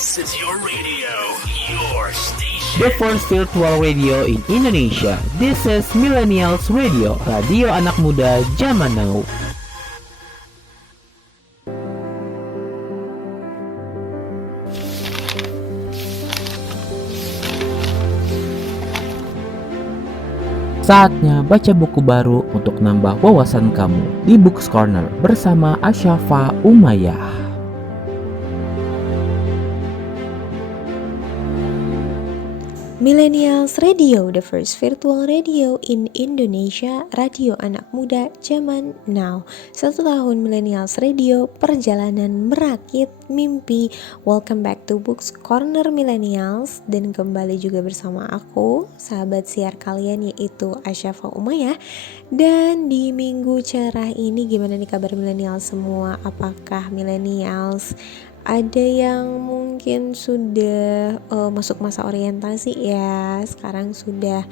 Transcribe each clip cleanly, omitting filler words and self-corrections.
This is your radio, your station. The first virtual radio in Indonesia. This is Millennials Radio, radio anak muda zaman now. Saatnya baca buku baru untuk nambah wawasan kamu di Books Corner bersama Asyafa Umayyah. Millennials Radio, the first virtual radio in Indonesia, radio anak muda zaman now. 1 tahun Millennials Radio, perjalanan merakit mimpi. Welcome back to Books Corner Millennials, dan kembali juga bersama aku, sahabat siar kalian, yaitu Asyafa Umayyah. Dan di minggu cerah ini, gimana nih kabar Millennials semua? Apakah Millennials ada yang mungkin sudah masuk masa orientasi ya, sekarang sudah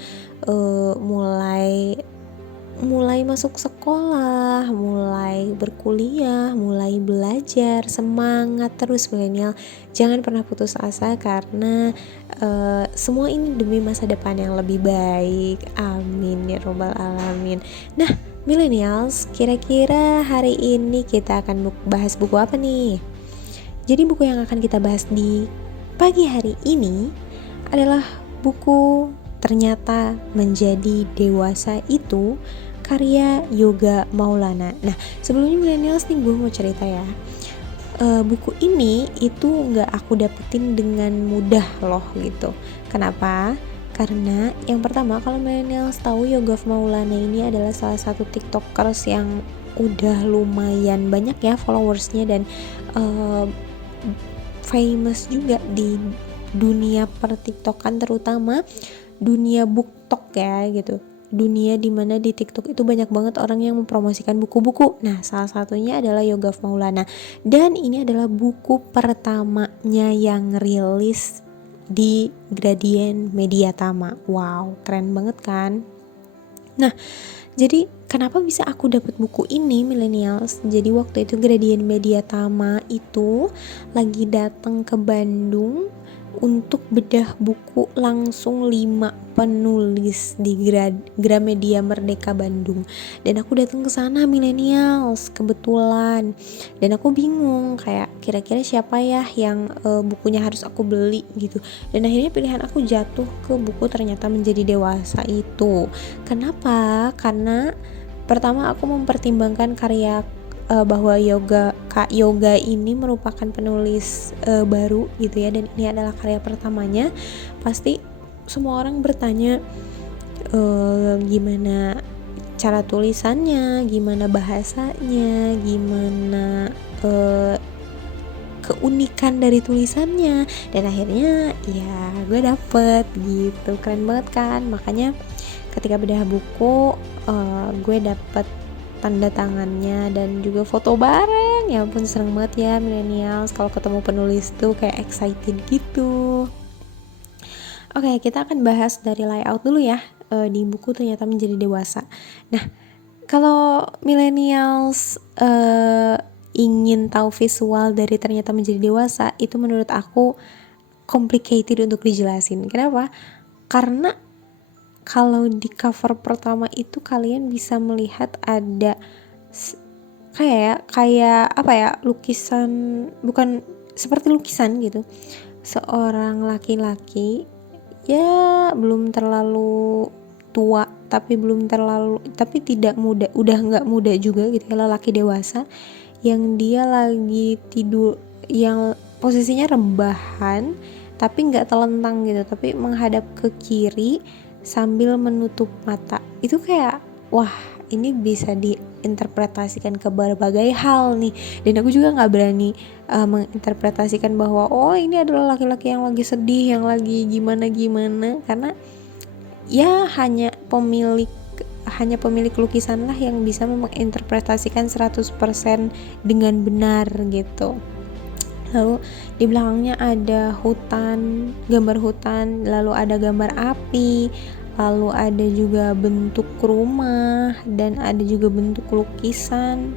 mulai masuk sekolah, mulai berkuliah, mulai belajar. Semangat terus milenial, jangan pernah putus asa karena semua ini demi masa depan yang lebih baik. Amin ya robbal alamin. Nah millennials, kira-kira hari ini kita akan bahas buku apa nih? Jadi buku yang akan kita bahas di pagi hari ini adalah buku Ternyata Menjadi Dewasa Itu, karya Yoga Maulana. Nah sebelumnya millennials nih, gue mau cerita ya. Buku ini itu gak aku dapetin dengan mudah loh gitu. Kenapa? Karena yang pertama, kalau millennials tahu, Yoga Maulana ini adalah salah satu tiktokers yang udah lumayan banyak ya followersnya, dan famous juga di dunia pertiktokan, terutama dunia booktok ya gitu, dunia dimana di TikTok itu banyak banget orang yang mempromosikan buku-buku. Nah salah satunya adalah Yoga Maulana, dan ini adalah buku pertamanya yang rilis di Gradient Media Tama. Wow, keren banget kan? Nah jadi kenapa bisa aku dapat buku ini millennials? Jadi waktu itu Gradient Media Tama itu lagi datang ke Bandung untuk bedah buku langsung 5 penulis di Gramedia Merdeka Bandung. Dan aku datang ke sana millennials kebetulan. Dan aku bingung kayak kira-kira siapa ya yang bukunya harus aku beli gitu. Dan akhirnya pilihan aku jatuh ke buku Ternyata Menjadi Dewasa Itu. Kenapa? Karena pertama aku mempertimbangkan karya bahwa Kak Yoga ini merupakan penulis baru gitu ya, dan ini adalah karya pertamanya. Pasti semua orang bertanya gimana cara tulisannya, gimana bahasanya, gimana keunikan dari tulisannya, dan akhirnya ya gue dapet gitu. Keren banget kan? Makanya ketika bedah buku gue dapet tanda tangannya dan juga foto bareng. Ya ampun seneng banget ya millennials kalau ketemu penulis tuh kayak excited gitu. Oke, kita akan bahas dari layout dulu ya di buku Ternyata Menjadi Dewasa. Nah kalau millennials ingin tahu visual dari Ternyata Menjadi Dewasa, itu menurut aku complicated untuk dijelasin. Kenapa? Karena kalau di cover pertama itu kalian bisa melihat ada kayak apa ya, lukisan, bukan seperti lukisan gitu, seorang laki-laki ya belum terlalu tua tapi tidak muda, udah nggak muda juga gitu, laki dewasa yang dia lagi tidur, yang posisinya rebahan tapi nggak telentang gitu, tapi menghadap ke kiri sambil menutup mata. Itu kayak wah, ini bisa diinterpretasikan ke berbagai hal nih, dan aku juga nggak berani menginterpretasikan bahwa oh ini adalah laki-laki yang lagi sedih, yang lagi gimana, karena ya hanya pemilik lukisan lah yang bisa menginterpretasikan 100% dengan benar gitu. Lalu di belakangnya ada hutan, gambar hutan, lalu ada gambar api, lalu ada juga bentuk rumah, dan ada juga bentuk lukisan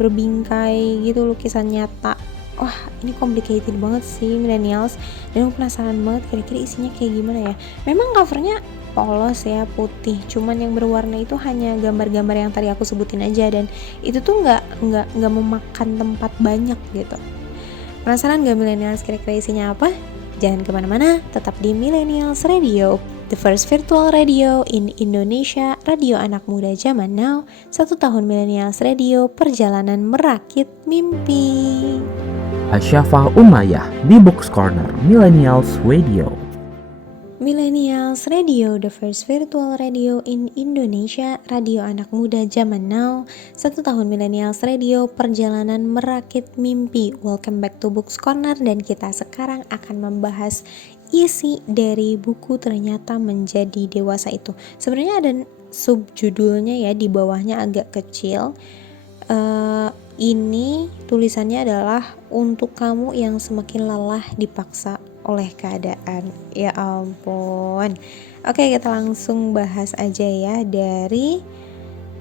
berbingkai gitu, lukisan nyata wah ini complicated banget sih millennials, dan aku penasaran banget kira-kira isinya kayak gimana ya. Memang covernya polos ya, putih, cuman yang berwarna itu hanya gambar-gambar yang tadi aku sebutin aja, dan itu tuh nggak memakan tempat banyak gitu. Penasaran gak millennials kira-kira isinya apa? Jangan kemana-mana, tetap di Millennials Radio, the first virtual radio in Indonesia, radio anak muda zaman now. 1 tahun Millennials Radio, perjalanan merakit mimpi. Asyafa Umayyah di Box Corner Millennials Radio. Millennials Radio, the first virtual radio in Indonesia, radio anak muda zaman now. 1 tahun Millennials Radio, perjalanan merakit mimpi. Welcome back to Books Corner, dan kita sekarang akan membahas isi dari buku Ternyata Menjadi Dewasa itu. Sebenarnya ada subjudulnya ya, di bawahnya agak kecil. Ini tulisannya adalah untuk kamu yang semakin lelah dipaksa oleh keadaan. Ya ampun. Oke, kita langsung bahas aja ya dari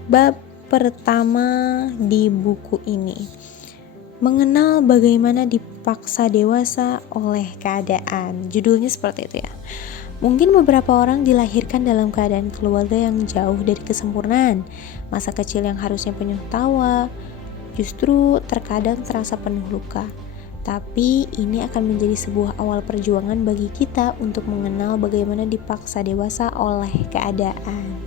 bab pertama di buku ini. Mengenal bagaimana dipaksa dewasa oleh keadaan. Judulnya seperti itu ya. Mungkin beberapa orang dilahirkan dalam keadaan keluarga yang jauh dari kesempurnaan. Masa kecil yang harusnya penuh tawa justru terkadang terasa penuh luka. Tapi ini akan menjadi sebuah awal perjuangan bagi kita untuk mengenal bagaimana dipaksa dewasa oleh keadaan.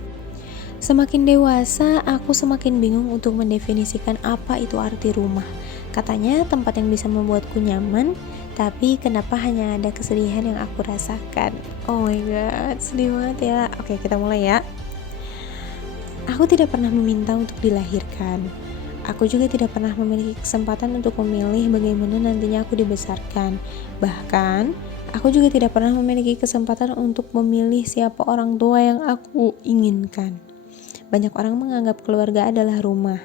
Semakin dewasa, aku semakin bingung untuk mendefinisikan apa itu arti rumah. Katanya tempat yang bisa membuatku nyaman, tapi kenapa hanya ada kesedihan yang aku rasakan? Oh my god, sedih banget ya. Oke, kita mulai ya. Aku tidak pernah meminta untuk dilahirkan. Aku juga tidak pernah memiliki kesempatan untuk memilih bagaimana nantinya aku dibesarkan. Bahkan, aku juga tidak pernah memiliki kesempatan untuk memilih siapa orang tua yang aku inginkan. Banyak orang menganggap keluarga adalah rumah,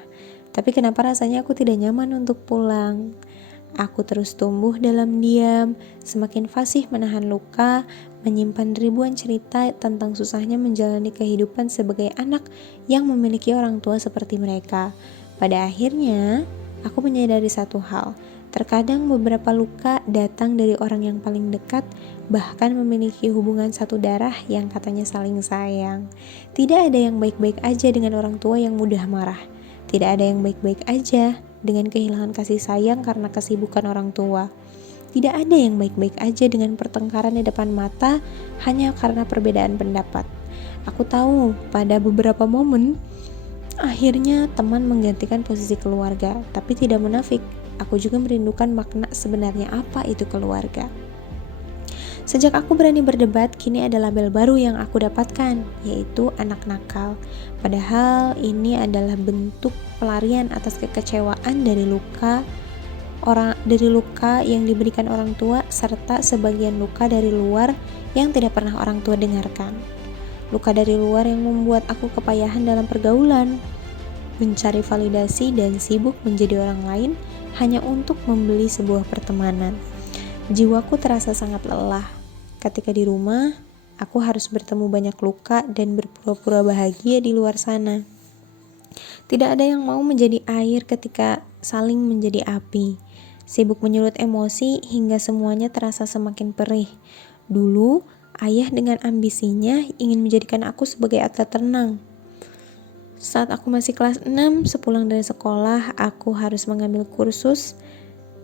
tapi kenapa rasanya aku tidak nyaman untuk pulang? Aku terus tumbuh dalam diam, semakin fasih menahan luka, menyimpan ribuan cerita tentang susahnya menjalani kehidupan sebagai anak yang memiliki orang tua seperti mereka. Pada akhirnya, aku menyadari satu hal. Terkadang beberapa luka datang dari orang yang paling dekat, bahkan memiliki hubungan satu darah yang katanya saling sayang. Tidak ada yang baik-baik aja dengan orang tua yang mudah marah. Tidak ada yang baik-baik aja dengan kehilangan kasih sayang karena kesibukan orang tua. Tidak ada yang baik-baik aja dengan pertengkaran di depan mata hanya karena perbedaan pendapat. Aku tahu pada beberapa momen, akhirnya teman menggantikan posisi keluarga, tapi tidak munafik. Aku juga merindukan makna sebenarnya apa itu keluarga. Sejak aku berani berdebat, kini ada label baru yang aku dapatkan, yaitu anak nakal. Padahal ini adalah bentuk pelarian atas kekecewaan dari luka yang diberikan orang tua, serta sebagian luka dari luar yang tidak pernah orang tua dengarkan. Luka dari luar yang membuat aku kepayahan dalam pergaulan, mencari validasi dan sibuk menjadi orang lain hanya untuk membeli sebuah pertemanan. Jiwaku terasa sangat lelah. Ketika di rumah, aku harus bertemu banyak luka dan berpura-pura bahagia di luar sana. Tidak ada yang mau menjadi air ketika saling menjadi api. Sibuk menyulut emosi hingga semuanya terasa semakin perih. Dulu, ayah dengan ambisinya ingin menjadikan aku sebagai atlet renang. Saat aku masih kelas 6, sepulang dari sekolah, aku harus mengambil kursus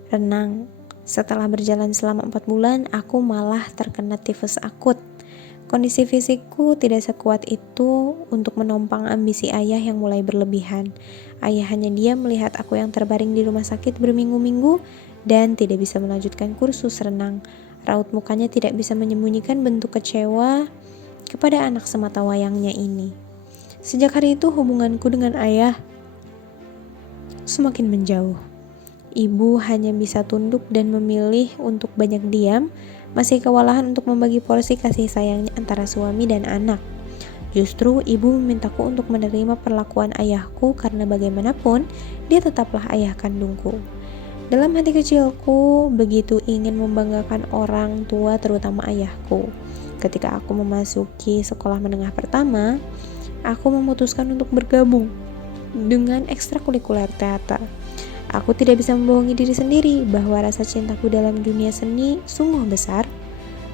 renang. Setelah berjalan selama 4 bulan, aku malah terkena tifus akut. Kondisi fisikku tidak sekuat itu untuk menompang ambisi ayah yang mulai berlebihan. Ayah hanya diam melihat aku yang terbaring di rumah sakit berminggu-minggu dan tidak bisa melanjutkan kursus renang. Raut mukanya tidak bisa menyembunyikan bentuk kecewa kepada anak semata wayangnya ini. Sejak hari itu hubunganku dengan ayah semakin menjauh. Ibu hanya bisa tunduk dan memilih untuk banyak diam, masih kewalahan untuk membagi porsi kasih sayangnya antara suami dan anak. Justru ibu memintaku untuk menerima perlakuan ayahku karena bagaimanapun dia tetaplah ayah kandungku. Dalam hati kecilku begitu ingin membanggakan orang tua, terutama ayahku. Ketika aku memasuki sekolah menengah pertama, aku memutuskan untuk bergabung dengan ekstrakurikuler teater. Aku tidak bisa membohongi diri sendiri bahwa rasa cintaku dalam dunia seni sungguh besar.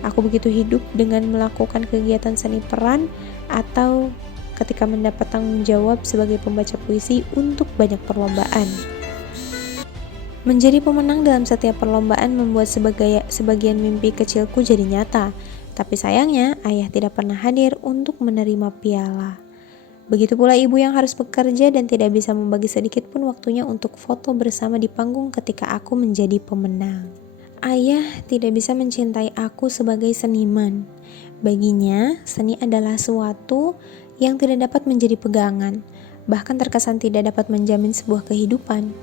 Aku begitu hidup dengan melakukan kegiatan seni peran atau ketika mendapat tanggung jawab sebagai pembaca puisi untuk banyak perlombaan. Menjadi pemenang dalam setiap perlombaan membuat sebagian mimpi kecilku jadi nyata. Tapi sayangnya, ayah tidak pernah hadir untuk menerima piala. Begitu pula ibu yang harus bekerja dan tidak bisa membagi sedikit pun waktunya untuk foto bersama di panggung ketika aku menjadi pemenang. Ayah tidak bisa mencintai aku sebagai seniman. Baginya, seni adalah suatu yang tidak dapat menjadi pegangan, bahkan terkesan tidak dapat menjamin sebuah kehidupan.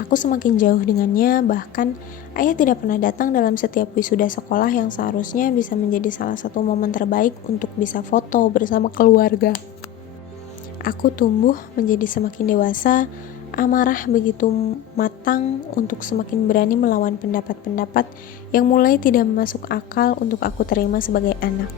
Aku semakin jauh dengannya, bahkan ayah tidak pernah datang dalam setiap wisuda sekolah yang seharusnya bisa menjadi salah satu momen terbaik untuk bisa foto bersama keluarga. Aku tumbuh menjadi semakin dewasa, amarah begitu matang untuk semakin berani melawan pendapat-pendapat yang mulai tidak masuk akal untuk aku terima sebagai anak.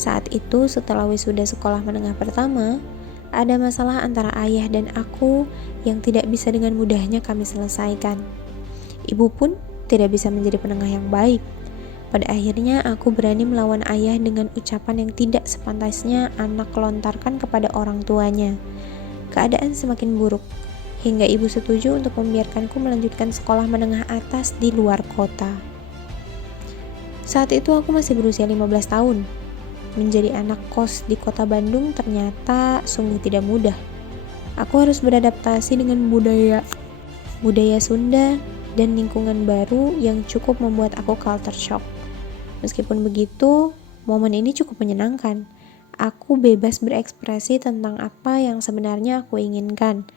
Saat itu, setelah wisuda sekolah menengah pertama, ada masalah antara ayah dan aku yang tidak bisa dengan mudahnya kami selesaikan. Ibu pun tidak bisa menjadi penengah yang baik. Pada akhirnya aku berani melawan ayah dengan ucapan yang tidak sepantasnya anak lontarkan kepada orang tuanya. Keadaan semakin buruk, hingga ibu setuju untuk membiarkanku melanjutkan sekolah menengah atas di luar kota. Saat itu aku masih berusia 15 tahun. Menjadi anak kos di kota Bandung ternyata sungguh tidak mudah. Aku harus beradaptasi dengan budaya Sunda dan lingkungan baru yang cukup membuat aku culture shock. Meskipun begitu, momen ini cukup menyenangkan. Aku bebas berekspresi tentang apa yang sebenarnya aku inginkan,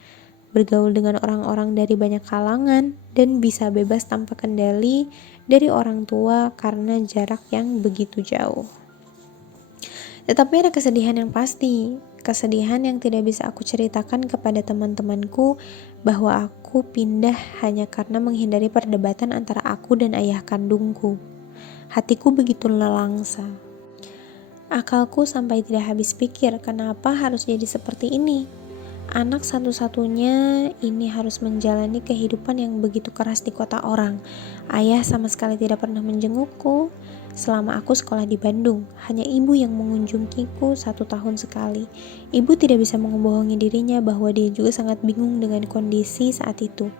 bergaul dengan orang-orang dari banyak kalangan, dan bisa bebas tanpa kendali dari orang tua karena jarak yang begitu jauh. Tetapi ada kesedihan yang pasti, kesedihan yang tidak bisa aku ceritakan kepada teman-temanku bahwa aku pindah hanya karena menghindari perdebatan antara aku dan ayah kandungku. Hatiku begitu nelangsa. Akalku sampai tidak habis pikir kenapa harus jadi seperti ini. Anak satu-satunya ini harus menjalani kehidupan yang begitu keras di kota orang. Ayah sama sekali tidak pernah menjengukku selama aku sekolah di Bandung. Hanya ibu yang mengunjungiku 1 tahun sekali. Ibu tidak bisa membohongi dirinya bahwa dia juga sangat bingung dengan kondisi saat itu.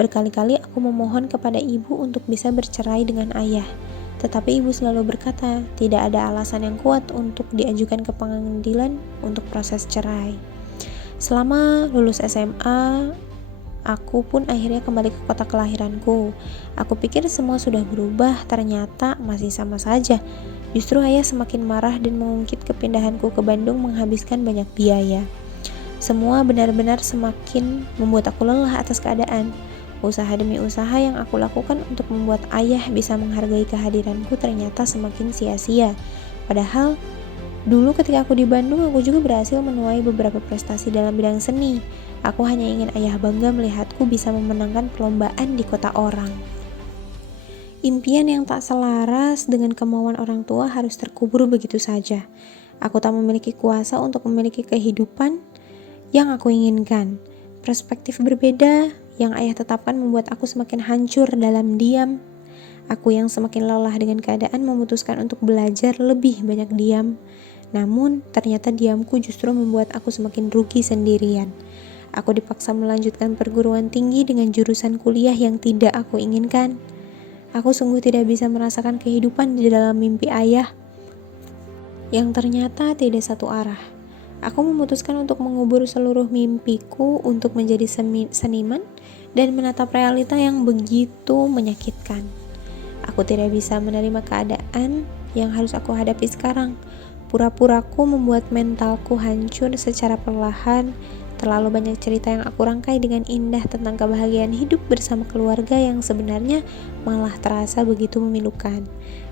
Berkali-kali aku memohon kepada ibu untuk bisa bercerai dengan ayah. Tetapi ibu selalu berkata, tidak ada alasan yang kuat untuk diajukan ke pengadilan untuk proses cerai. Selama lulus SMA, aku pun akhirnya kembali ke kota kelahiranku. Aku pikir semua sudah berubah, ternyata masih sama saja. Justru ayah semakin marah dan mengungkit kepindahanku ke Bandung menghabiskan banyak biaya. Semua benar-benar semakin membuat aku lelah atas keadaan. Usaha demi usaha yang aku lakukan untuk membuat ayah bisa menghargai kehadiranku ternyata semakin sia-sia. Padahal, dulu ketika aku di Bandung, aku juga berhasil menuai beberapa prestasi dalam bidang seni. Aku hanya ingin ayah bangga melihatku bisa memenangkan perlombaan di kota orang. Impian yang tak selaras dengan kemauan orang tua harus terkubur begitu saja. Aku tak memiliki kuasa untuk memiliki kehidupan yang aku inginkan. Perspektif berbeda yang ayah tetapkan membuat aku semakin hancur dalam diam. Aku yang semakin lelah dengan keadaan memutuskan untuk belajar lebih banyak diam. Namun, ternyata diamku justru membuat aku semakin rugi sendirian. Aku dipaksa melanjutkan perguruan tinggi dengan jurusan kuliah yang tidak aku inginkan. Aku sungguh tidak bisa merasakan kehidupan di dalam mimpi ayah yang ternyata tidak satu arah. Aku memutuskan untuk mengubur seluruh mimpiku untuk menjadi seniman dan menatap realita yang begitu menyakitkan. Aku tidak bisa menerima keadaan yang harus aku hadapi sekarang. Pura-puraku membuat mentalku hancur secara perlahan. Terlalu banyak cerita yang aku rangkai dengan indah tentang kebahagiaan hidup bersama keluarga yang sebenarnya malah terasa begitu memilukan.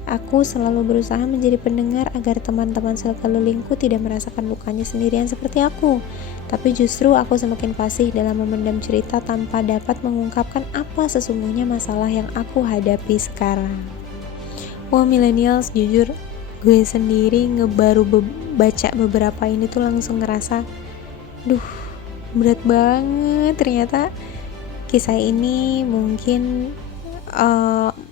Aku selalu berusaha menjadi pendengar agar teman-teman sekelilingku tidak merasakan lukanya sendirian seperti aku. Tapi justru aku semakin fasih dalam memendam cerita tanpa dapat mengungkapkan apa sesungguhnya masalah yang aku hadapi sekarang. Wah, millennials, jujur gue sendiri baca beberapa ini tuh langsung ngerasa, berat banget ternyata. kisah ini mungkin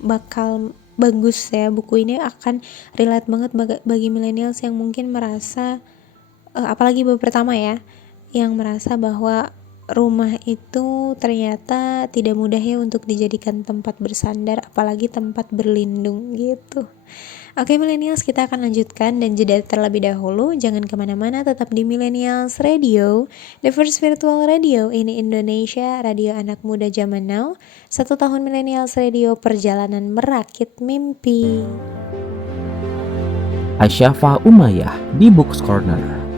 bakal bagus ya. Buku ini akan relate banget bagi millennials yang mungkin merasa apalagi baru pertama ya, yang merasa bahwa rumah itu ternyata tidak mudah ya untuk dijadikan tempat bersandar, apalagi tempat berlindung gitu. Oke millennials, kita akan lanjutkan dan jeda terlebih dahulu. Jangan kemana-mana, tetap di Millennials Radio, the first virtual radio in Indonesia, radio anak muda zaman now. 1 tahun Millennials Radio, perjalanan merakit mimpi. Asyafa Umayyah di Books Corner.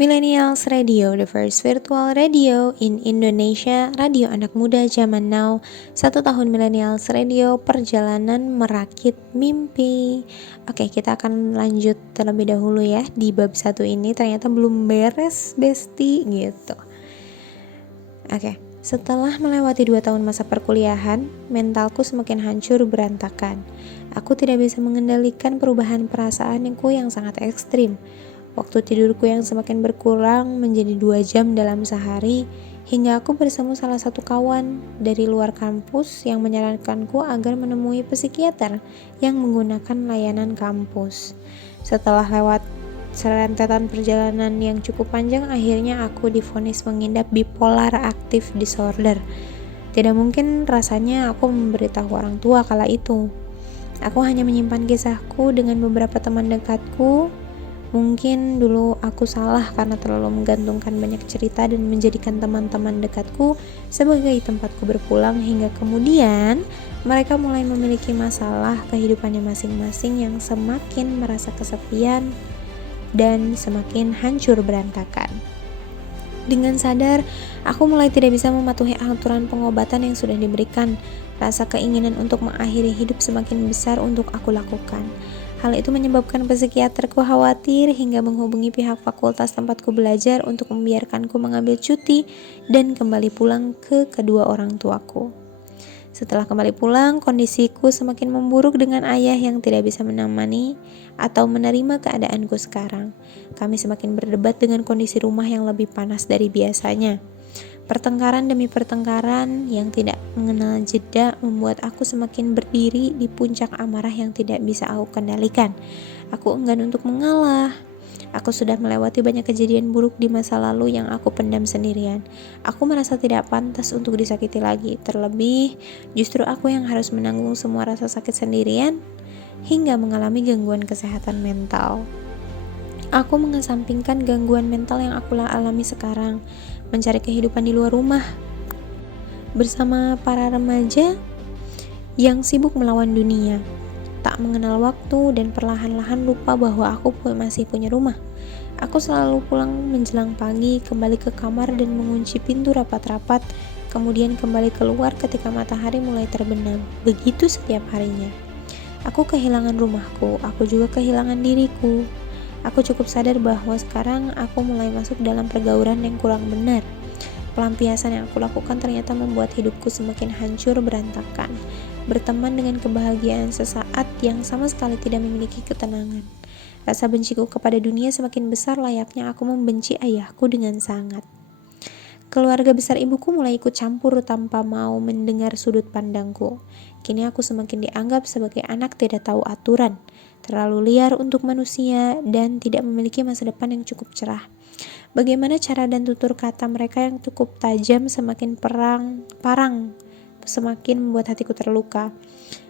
Millennials Radio, the first virtual radio in Indonesia, radio anak muda zaman now. 1 tahun Millennials Radio, perjalanan merakit mimpi. Oke, kita akan lanjut terlebih dahulu ya. Di bab 1 ini ternyata belum beres, Besti, gitu. Oke, setelah melewati 2 tahun masa perkuliahan, mentalku semakin hancur berantakan. Aku tidak bisa mengendalikan perubahan perasaanku yang sangat ekstrim. Waktu tidurku yang semakin berkurang menjadi 2 jam dalam sehari, hingga aku bersama salah satu kawan dari luar kampus yang menyarankanku agar menemui psikiater yang menggunakan layanan kampus. Setelah lewat serentetan perjalanan yang cukup panjang, akhirnya aku divonis mengidap bipolar active disorder. Tidak mungkin rasanya aku memberitahu orang tua kala itu. Aku hanya menyimpan kisahku dengan beberapa teman dekatku. Mungkin dulu aku salah karena terlalu menggantungkan banyak cerita dan menjadikan teman-teman dekatku sebagai tempatku berpulang, hingga kemudian mereka mulai memiliki masalah kehidupannya masing-masing yang semakin merasa kesepian dan semakin hancur berantakan. Dengan sadar, aku mulai tidak bisa mematuhi aturan pengobatan yang sudah diberikan. Rasa keinginan untuk mengakhiri hidup semakin besar untuk aku lakukan. Hal itu menyebabkan psikiaterku khawatir hingga menghubungi pihak fakultas tempatku belajar untuk membiarkanku mengambil cuti dan kembali pulang ke kedua orang tuaku. Setelah kembali pulang, kondisiku semakin memburuk dengan ayah yang tidak bisa menemani atau menerima keadaanku sekarang. Kami semakin berdebat dengan kondisi rumah yang lebih panas dari biasanya. Pertengkaran demi pertengkaran yang tidak mengenal jeda membuat aku semakin berdiri di puncak amarah yang tidak bisa aku kendalikan. Aku enggan untuk mengalah. Aku sudah melewati banyak kejadian buruk di masa lalu yang aku pendam sendirian. Aku merasa tidak pantas untuk disakiti lagi. Terlebih, justru aku yang harus menanggung semua rasa sakit sendirian hingga mengalami gangguan kesehatan mental. Aku mengesampingkan gangguan mental yang aku alami sekarang, mencari kehidupan di luar rumah bersama para remaja yang sibuk melawan dunia, tak mengenal waktu dan perlahan-lahan lupa bahwa aku masih punya rumah. Aku selalu pulang menjelang pagi, kembali ke kamar dan mengunci pintu rapat-rapat, kemudian kembali keluar ketika matahari mulai terbenam. Begitu setiap harinya. Aku kehilangan rumahku, aku juga kehilangan diriku. Aku cukup sadar bahwa sekarang aku mulai masuk dalam pergaulan yang kurang benar. Pelampiasan yang aku lakukan ternyata membuat hidupku semakin hancur berantakan, berteman dengan kebahagiaan sesaat yang sama sekali tidak memiliki ketenangan. Rasa benciku kepada dunia semakin besar, layaknya aku membenci ayahku dengan sangat. Keluarga besar ibuku mulai ikut campur tanpa mau mendengar sudut pandangku. Kini aku semakin dianggap sebagai anak tidak tahu aturan, terlalu liar untuk manusia, dan tidak memiliki masa depan yang cukup cerah. Bagaimana cara dan tutur kata mereka yang cukup tajam semakin parang, semakin membuat hatiku terluka.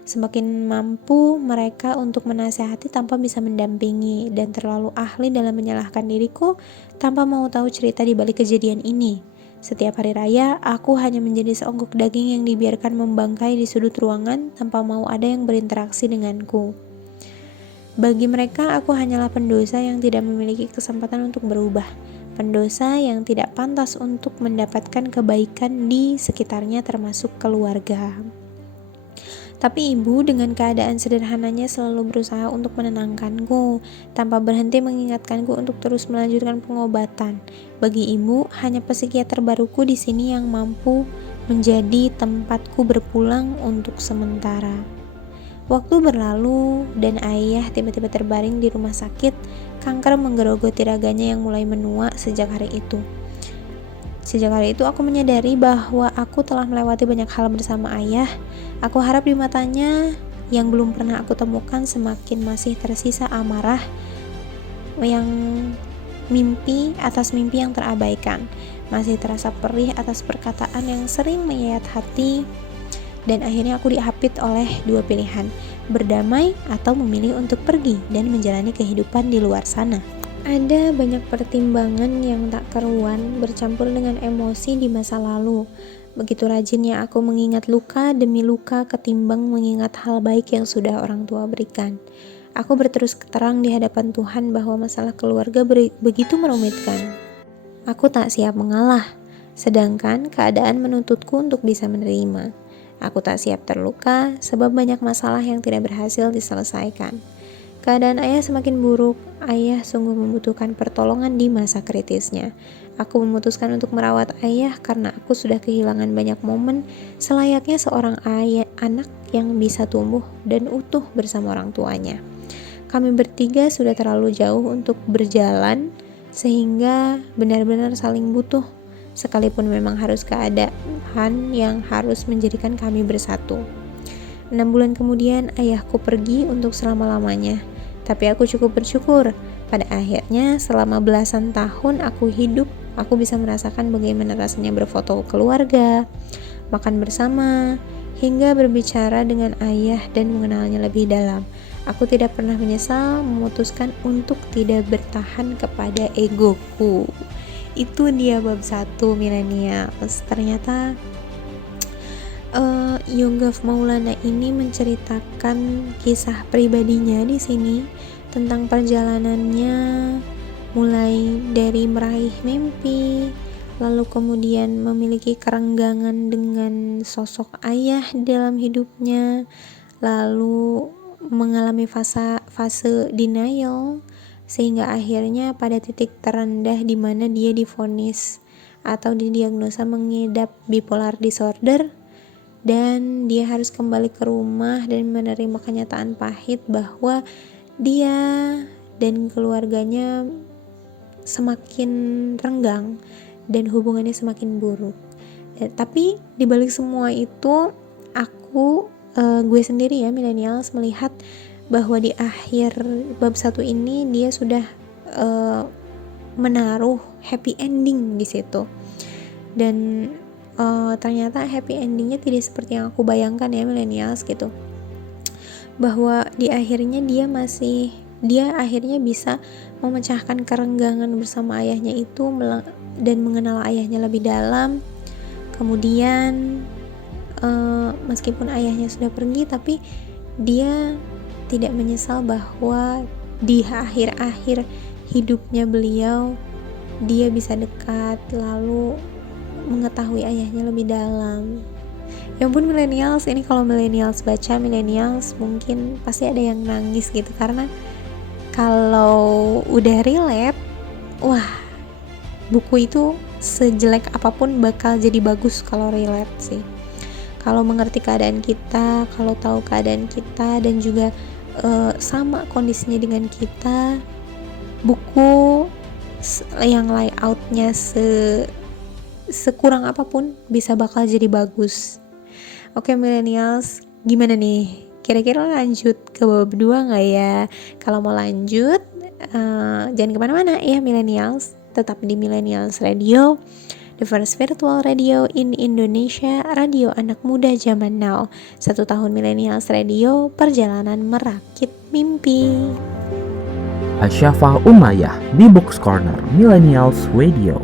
Semakin mampu mereka untuk menasihati tanpa bisa mendampingi, dan terlalu ahli dalam menyalahkan diriku tanpa mau tahu cerita di balik kejadian ini. Setiap hari raya, aku hanya menjadi seonggok daging yang dibiarkan membangkai di sudut ruangan tanpa mau ada yang berinteraksi denganku. Bagi mereka, aku hanyalah pendosa yang tidak memiliki kesempatan untuk berubah. Pendosa yang tidak pantas untuk mendapatkan kebaikan di sekitarnya, termasuk keluarga. Tapi ibu dengan keadaan sederhananya selalu berusaha untuk menenangkanku, tanpa berhenti mengingatkanku untuk terus melanjutkan pengobatan. Bagi ibu, hanya psikiater baruku di sini yang mampu menjadi tempatku berpulang untuk sementara. Waktu berlalu dan ayah tiba-tiba terbaring di rumah sakit. Kanker menggerogoti raganya yang mulai menua sejak hari itu. Sejak hari itu aku menyadari bahwa aku telah melewati banyak hal bersama ayah. Aku harap di matanya yang belum pernah aku temukan semakin masih tersisa amarah yang mimpi atas mimpi yang terabaikan. Masih terasa perih atas perkataan yang sering menyayat hati. Dan akhirnya aku dihapit oleh dua pilihan, berdamai atau memilih untuk pergi dan menjalani kehidupan di luar sana. Ada banyak pertimbangan yang tak karuan bercampur dengan emosi di masa lalu. Begitu rajinnya aku mengingat luka demi luka ketimbang mengingat hal baik yang sudah orang tua berikan. Aku berterus terang di hadapan Tuhan bahwa masalah keluarga begitu merumitkan. Aku tak siap mengalah, sedangkan keadaan menuntutku untuk bisa menerima. Aku tak siap terluka sebab banyak masalah yang tidak berhasil diselesaikan. Keadaan ayah semakin buruk. Ayah sungguh membutuhkan pertolongan di masa kritisnya. Aku memutuskan untuk merawat ayah karena aku sudah kehilangan banyak momen selayaknya seorang anak yang bisa tumbuh dan utuh bersama orang tuanya. Kami bertiga sudah terlalu jauh untuk berjalan sehingga benar-benar saling butuh, sekalipun memang harus keadaan yang harus menjadikan kami bersatu. 6 bulan kemudian ayahku pergi untuk selama-lamanya. Tapi aku cukup bersyukur. Pada akhirnya selama belasan tahun aku hidup, aku bisa merasakan bagaimana rasanya berfoto keluarga, makan bersama, hingga berbicara dengan ayah dan mengenalnya lebih dalam. Aku tidak pernah menyesal memutuskan untuk tidak bertahan kepada egoku. Itu dia bab 1 millennials. Ternyata Yonggaf Maulana ini menceritakan kisah pribadinya di sini tentang perjalanannya mulai dari meraih mimpi, lalu kemudian memiliki kerenggangan dengan sosok ayah dalam hidupnya, lalu mengalami fase denial sehingga akhirnya pada titik terendah di mana dia divonis atau didiagnosa mengidap bipolar disorder, dan dia harus kembali ke rumah dan menerima kenyataan pahit bahwa dia dan keluarganya semakin renggang dan hubungannya semakin buruk. Tapi dibalik semua itu gue sendiri ya millennials melihat bahwa di akhir bab 1 ini dia sudah menaruh happy ending di situ, dan ternyata happy endingnya tidak seperti yang aku bayangkan ya millennials gitu, bahwa di akhirnya dia akhirnya bisa memecahkan kerenggangan bersama ayahnya itu dan mengenal ayahnya lebih dalam. Kemudian meskipun ayahnya sudah pergi, tapi dia tidak menyesal bahwa di akhir-akhir hidupnya beliau dia bisa dekat lalu mengetahui ayahnya lebih dalam. Ya ampun millennials, ini kalau millennials baca, millennials mungkin pasti ada yang nangis gitu, karena kalau udah relate, wah, buku itu sejelek apapun bakal jadi bagus kalau relate sih. Kalau mengerti keadaan kita, kalau tahu keadaan kita dan juga sama kondisinya dengan kita, buku yang layoutnya sekurang apapun bisa bakal jadi bagus. Oke millennials, gimana nih? Kira-kira lanjut ke bab 2 gak ya? Kalau mau lanjut, jangan kemana-mana ya millennials. Tetap di Millennials Radio, the first virtual radio in Indonesia, radio anak muda zaman now. 1 tahun Millennials Radio, perjalanan merakit mimpi. Asyafa Umayyah di Books Corner Millennials Radio.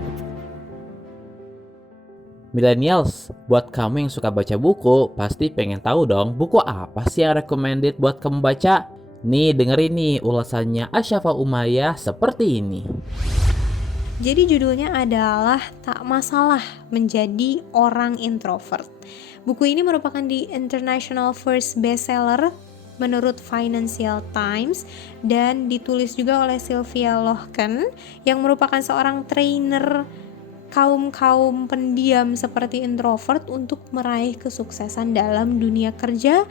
Millennials, buat kamu yang suka baca buku, pasti pengen tahu dong buku apa sih yang recommended buat kamu baca? Nih dengerin nih ulasannya Asyafa Umayyah seperti ini. Jadi judulnya adalah Tak Masalah Menjadi Orang Introvert. Buku ini merupakan di international first bestseller menurut Financial Times dan ditulis juga oleh Sylvia Lohken yang merupakan seorang trainer kaum pendiam seperti introvert untuk meraih kesuksesan dalam dunia kerja,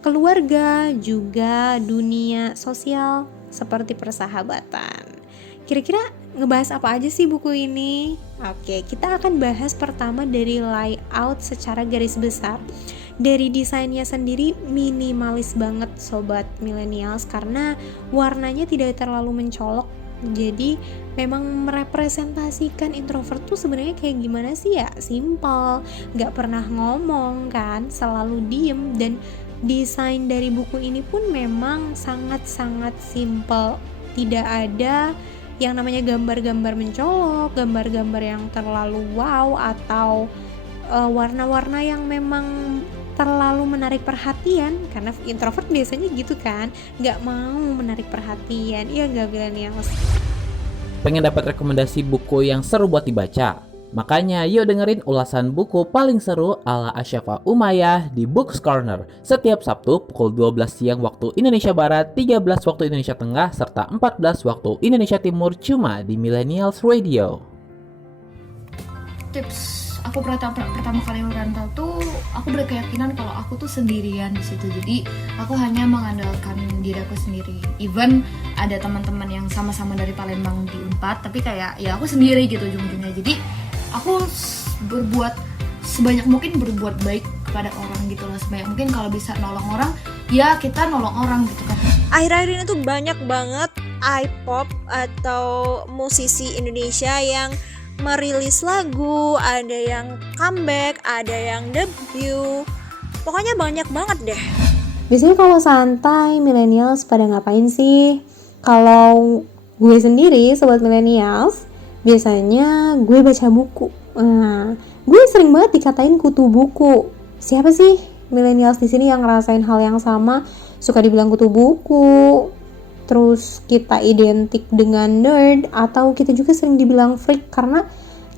keluarga, juga dunia sosial seperti persahabatan. Kira-kira ngebahas apa aja sih buku ini? Oke, kita akan bahas pertama dari layout secara garis besar. Dari desainnya sendiri minimalis banget sobat millennials, karena warnanya tidak terlalu mencolok. Jadi memang merepresentasikan introvert tuh sebenarnya kayak gimana sih ya? Simple, gak pernah ngomong kan, selalu diem. Dan desain dari buku ini pun memang sangat-sangat simple. Tidak ada yang namanya gambar-gambar mencolok, gambar-gambar yang terlalu wow, atau warna-warna yang memang terlalu menarik perhatian, karena introvert biasanya gitu kan, nggak mau menarik perhatian. Iya nggak millennials? Pengen dapat rekomendasi buku yang seru buat dibaca? Makanya yuk dengerin ulasan buku paling seru ala Asyafa Umayyah di Books Corner setiap Sabtu pukul 12 siang waktu Indonesia Barat, 13 waktu Indonesia Tengah, serta 14 waktu Indonesia Timur cuma di Millennials Radio. Tips aku pertama kali merantau tuh aku berkeyakinan kalau aku tuh sendirian di situ. Jadi aku hanya mengandalkan diri aku sendiri. Even ada teman-teman yang sama-sama dari Palembang di Unpad, tapi kayak ya aku sendiri gitu ujung-ujungnya. Jadi aku berbuat sebanyak mungkin, berbuat baik kepada orang gitu lah, sebanyak mungkin. Kalau bisa nolong orang, ya kita nolong orang gitu kan. Akhir-akhir ini tuh banyak banget I-pop atau musisi Indonesia yang merilis lagu, ada yang comeback, ada yang debut, pokoknya banyak banget deh. Biasanya kalau santai, millennials pada ngapain sih? Kalau gue sendiri, sobat millennials, biasanya gue baca buku. Nah, gue sering banget dikatain kutu buku. Siapa sih millennials di sini yang ngerasain hal yang sama? Suka dibilang kutu buku, terus kita identik dengan nerd, atau kita juga sering dibilang freak karena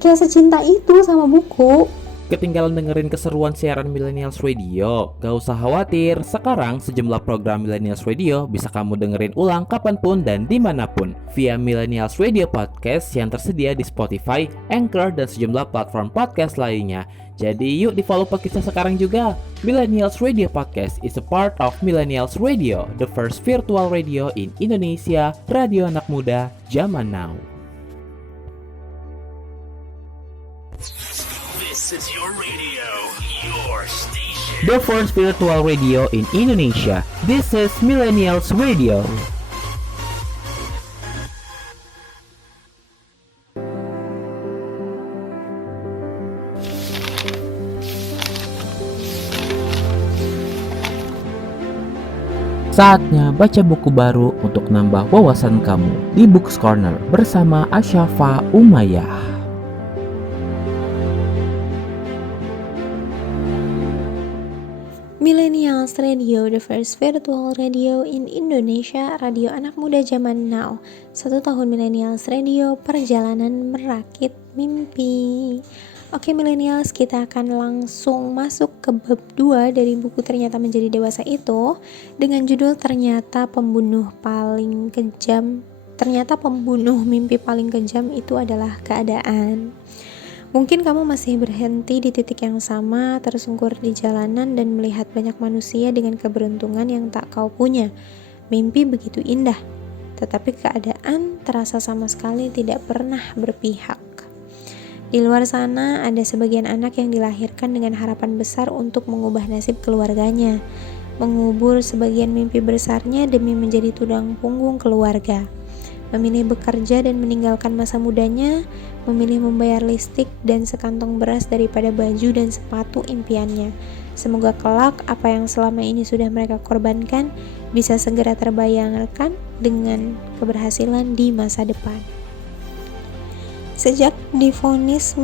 kayak secinta itu sama buku. Ketinggalan dengerin keseruan siaran Millennials Radio? Gak usah khawatir, sekarang sejumlah program Millennials Radio bisa kamu dengerin ulang kapanpun dan dimanapun via Millennials Radio Podcast yang tersedia di Spotify, Anchor, dan sejumlah platform podcast lainnya. Jadi yuk di follow podcastnya sekarang juga. Millennials Radio Podcast is a part of Millennials Radio, the first virtual radio in Indonesia, radio anak muda zaman now. This is your radio, your station. The first virtual radio in Indonesia. This is Millennials Radio. Saatnya baca buku baru untuk nambah wawasan kamu di Books Corner bersama Asyafa Umayyah. Millennials Radio, the first virtual radio in Indonesia, radio anak muda zaman now. 1 tahun Millennials Radio, perjalanan merakit mimpi. Oke millennials, kita akan langsung masuk ke bab 2 dari buku Ternyata Menjadi Dewasa itu, dengan judul Ternyata pembunuh mimpi paling kejam itu adalah keadaan. Mungkin kamu masih berhenti di titik yang sama, tersungkur di jalanan dan melihat banyak manusia dengan keberuntungan yang tak kau punya. Mimpi begitu indah, tetapi keadaan terasa sama sekali tidak pernah berpihak. Di luar sana ada sebagian anak yang dilahirkan dengan harapan besar untuk mengubah nasib keluarganya, mengubur sebagian mimpi besarnya demi menjadi tulang punggung keluarga, memilih bekerja dan meninggalkan masa mudanya, memilih membayar listrik dan sekantong beras daripada baju dan sepatu impiannya. Semoga kelak apa yang selama ini sudah mereka korbankan bisa segera terbayangkan dengan keberhasilan di masa depan. Sejak divonis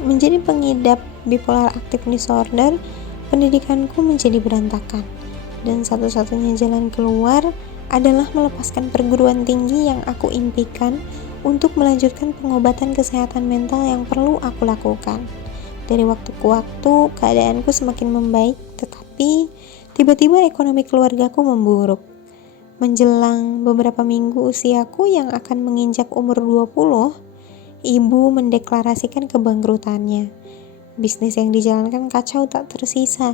menjadi pengidap bipolar active disorder, pendidikanku menjadi berantakan, dan satu-satunya jalan keluar adalah melepaskan perguruan tinggi yang aku impikan untuk melanjutkan pengobatan kesehatan mental yang perlu aku lakukan. Dari waktu ke waktu, keadaanku semakin membaik, tetapi tiba-tiba ekonomi keluargaku memburuk. Menjelang beberapa minggu usiaku yang akan menginjak umur 20, ibu mendeklarasikan kebangkrutannya. Bisnis yang dijalankan kacau tak tersisa.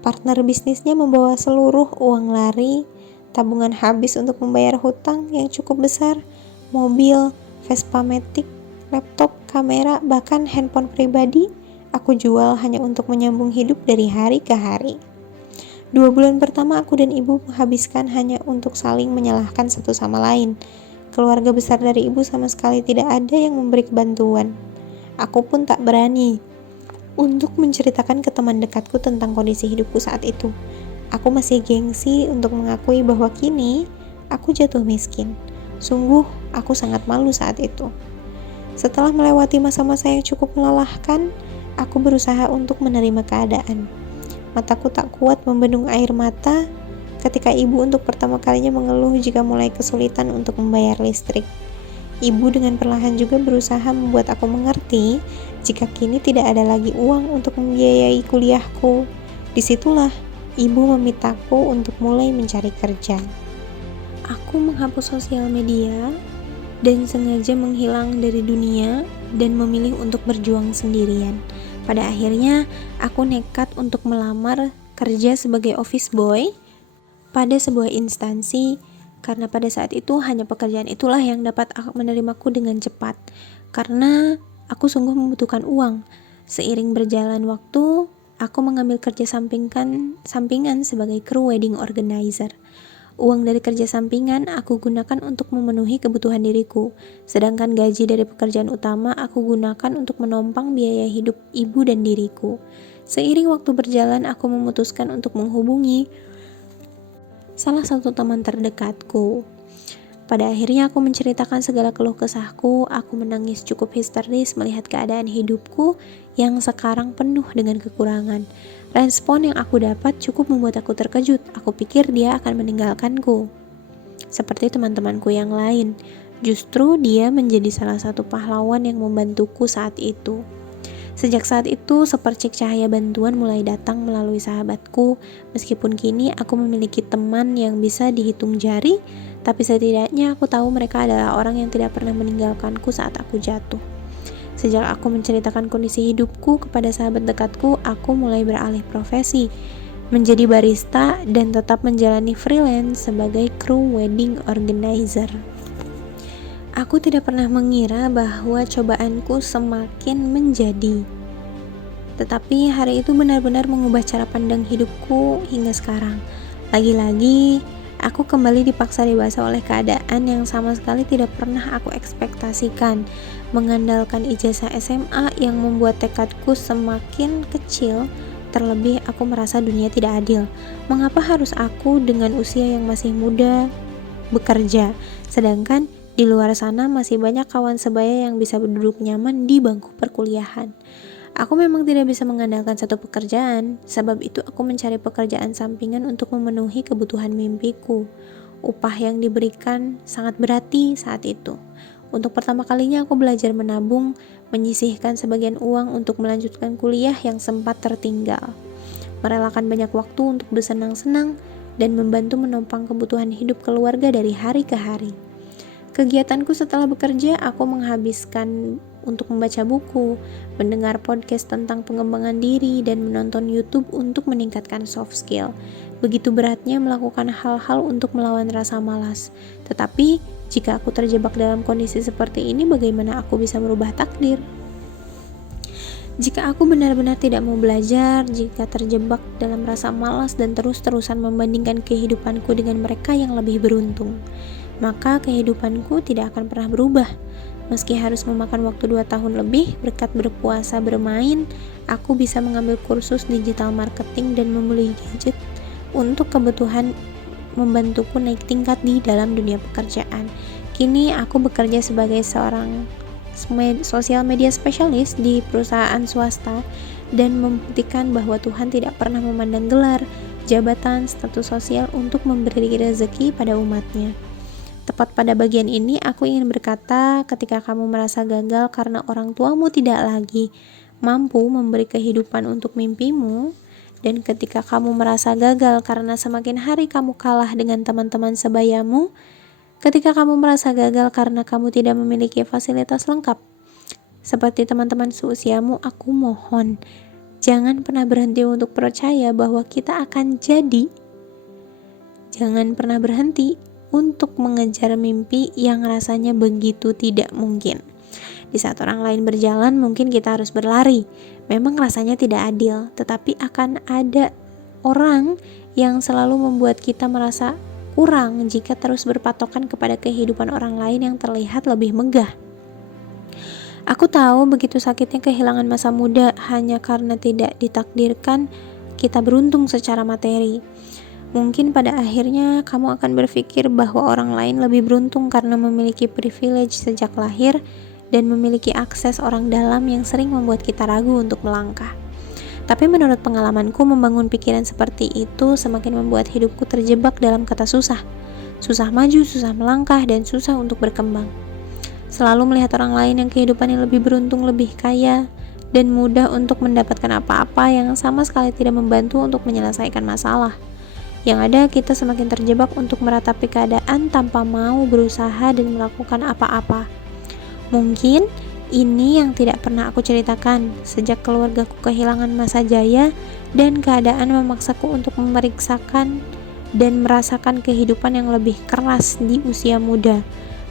Partner bisnisnya membawa seluruh uang lari, tabungan habis untuk membayar hutang yang cukup besar, mobil, Vespa Matic, laptop, kamera, bahkan handphone pribadi aku jual hanya untuk menyambung hidup dari hari ke hari. 2 bulan pertama aku dan ibu menghabiskan hanya untuk saling menyalahkan satu sama lain. Keluarga besar dari ibu sama sekali tidak ada yang memberi bantuan. Aku pun tak berani untuk menceritakan ke teman dekatku tentang kondisi hidupku saat itu. Aku masih gengsi untuk mengakui bahwa kini aku jatuh miskin. Sungguh, aku sangat malu saat itu. Setelah melewati masa-masa yang cukup melelahkan, aku berusaha untuk menerima keadaan. Mataku tak kuat membendung air mata ketika ibu untuk pertama kalinya mengeluh jika mulai kesulitan untuk membayar listrik. Ibu dengan perlahan juga berusaha membuat aku mengerti jika kini tidak ada lagi uang untuk membiayai kuliahku. Disitulah ibu memintaku untuk mulai mencari kerja. Aku menghapus sosial media dan sengaja menghilang dari dunia dan memilih untuk berjuang sendirian. Pada akhirnya, aku nekat untuk melamar kerja sebagai office boy pada sebuah instansi karena pada saat itu hanya pekerjaan itulah yang dapat menerimaku dengan cepat karena aku sungguh membutuhkan uang. Seiring berjalan waktu, aku mengambil kerja sampingan sebagai kru wedding organizer. Uang dari kerja sampingan aku gunakan untuk memenuhi kebutuhan diriku, sedangkan gaji dari pekerjaan utama aku gunakan untuk menompang biaya hidup ibu dan diriku. Seiring waktu berjalan, aku memutuskan untuk menghubungi salah satu teman terdekatku. Pada akhirnya aku menceritakan segala keluh kesahku. Aku menangis cukup histeris melihat keadaan hidupku yang sekarang penuh dengan kekurangan. Respon yang aku dapat cukup membuat aku terkejut. Aku pikir dia akan meninggalkanku seperti teman-temanku yang lain. Justru dia menjadi salah satu pahlawan yang membantuku saat itu. Sejak saat itu, sepercik cahaya bantuan mulai datang melalui sahabatku. Meskipun kini aku memiliki teman yang bisa dihitung jari, tapi setidaknya aku tahu mereka adalah orang yang tidak pernah meninggalkanku saat aku jatuh. Sejak aku menceritakan kondisi hidupku kepada sahabat dekatku, aku mulai beralih profesi, menjadi barista dan tetap menjalani freelance sebagai kru wedding organizer. Aku tidak pernah mengira bahwa cobaanku semakin menjadi. Tetapi hari itu benar-benar mengubah cara pandang hidupku hingga sekarang. Lagi-lagi, aku kembali dipaksa dewasa oleh keadaan yang sama sekali tidak pernah aku ekspektasikan. Mengandalkan ijazah SMA yang membuat tekadku semakin kecil. Terlebih aku merasa dunia tidak adil. Mengapa harus aku dengan usia yang masih muda bekerja, sedangkan di luar sana masih banyak kawan sebaya yang bisa duduk nyaman di bangku perkuliahan. Aku memang tidak bisa mengandalkan satu pekerjaan, sebab itu aku mencari pekerjaan sampingan untuk memenuhi kebutuhan mimpiku. Upah yang diberikan sangat berarti saat itu. Untuk pertama kalinya aku belajar menabung, menyisihkan sebagian uang untuk melanjutkan kuliah yang sempat tertinggal. Merelakan banyak waktu untuk bersenang-senang dan membantu menopang kebutuhan hidup keluarga dari hari ke hari. Kegiatanku setelah bekerja, aku menghabiskan untuk membaca buku, mendengar podcast tentang pengembangan diri, dan menonton YouTube untuk meningkatkan soft skill. Begitu beratnya melakukan hal-hal untuk melawan rasa malas. Tetapi, jika aku terjebak dalam kondisi seperti ini, bagaimana aku bisa merubah takdir? Jika aku benar-benar tidak mau belajar, jika terjebak dalam rasa malas dan terus-terusan membandingkan kehidupanku dengan mereka yang lebih beruntung, maka kehidupanku tidak akan pernah berubah. Meski harus memakan waktu 2 tahun lebih, berkat berpuasa bermain, aku bisa mengambil kursus digital marketing dan membeli gadget untuk kebutuhan membantuku naik tingkat di dalam dunia pekerjaan. Kini aku bekerja sebagai seorang sosial media spesialis di perusahaan swasta dan membuktikan bahwa Tuhan tidak pernah memandang gelar, jabatan, status sosial untuk memberi rezeki pada umatnya. Tepat pada bagian ini, aku ingin berkata, ketika kamu merasa gagal karena orang tuamu tidak lagi mampu memberi kehidupan untuk mimpimu, dan ketika kamu merasa gagal karena semakin hari kamu kalah dengan teman-teman sebayamu, ketika kamu merasa gagal karena kamu tidak memiliki fasilitas lengkap, seperti teman-teman seusiamu, aku mohon, jangan pernah berhenti untuk percaya bahwa kita akan jadi. Jangan pernah berhenti untuk mengejar mimpi yang rasanya begitu tidak mungkin. Di saat orang lain berjalan, mungkin kita harus berlari. Memang rasanya tidak adil, tetapi akan ada orang yang selalu membuat kita merasa kurang jika terus berpatokan kepada kehidupan orang lain yang terlihat lebih megah. Aku tahu begitu sakitnya kehilangan masa muda hanya karena tidak ditakdirkan kita beruntung secara materi. Mungkin pada akhirnya kamu akan berpikir bahwa orang lain lebih beruntung karena memiliki privilege sejak lahir dan memiliki akses orang dalam yang sering membuat kita ragu untuk melangkah. Tapi menurut pengalamanku, membangun pikiran seperti itu semakin membuat hidupku terjebak dalam kata susah. Susah maju, susah melangkah, dan susah untuk berkembang. Selalu melihat orang lain yang kehidupannya lebih beruntung, lebih kaya, dan mudah untuk mendapatkan apa-apa yang sama sekali tidak membantu untuk menyelesaikan masalah. Yang ada, kita semakin terjebak untuk meratapi keadaan tanpa mau berusaha dan melakukan apa-apa. Mungkin ini yang tidak pernah aku ceritakan sejak keluargaku kehilangan masa jaya dan keadaan memaksaku untuk memeriksakan dan merasakan kehidupan yang lebih keras di usia muda.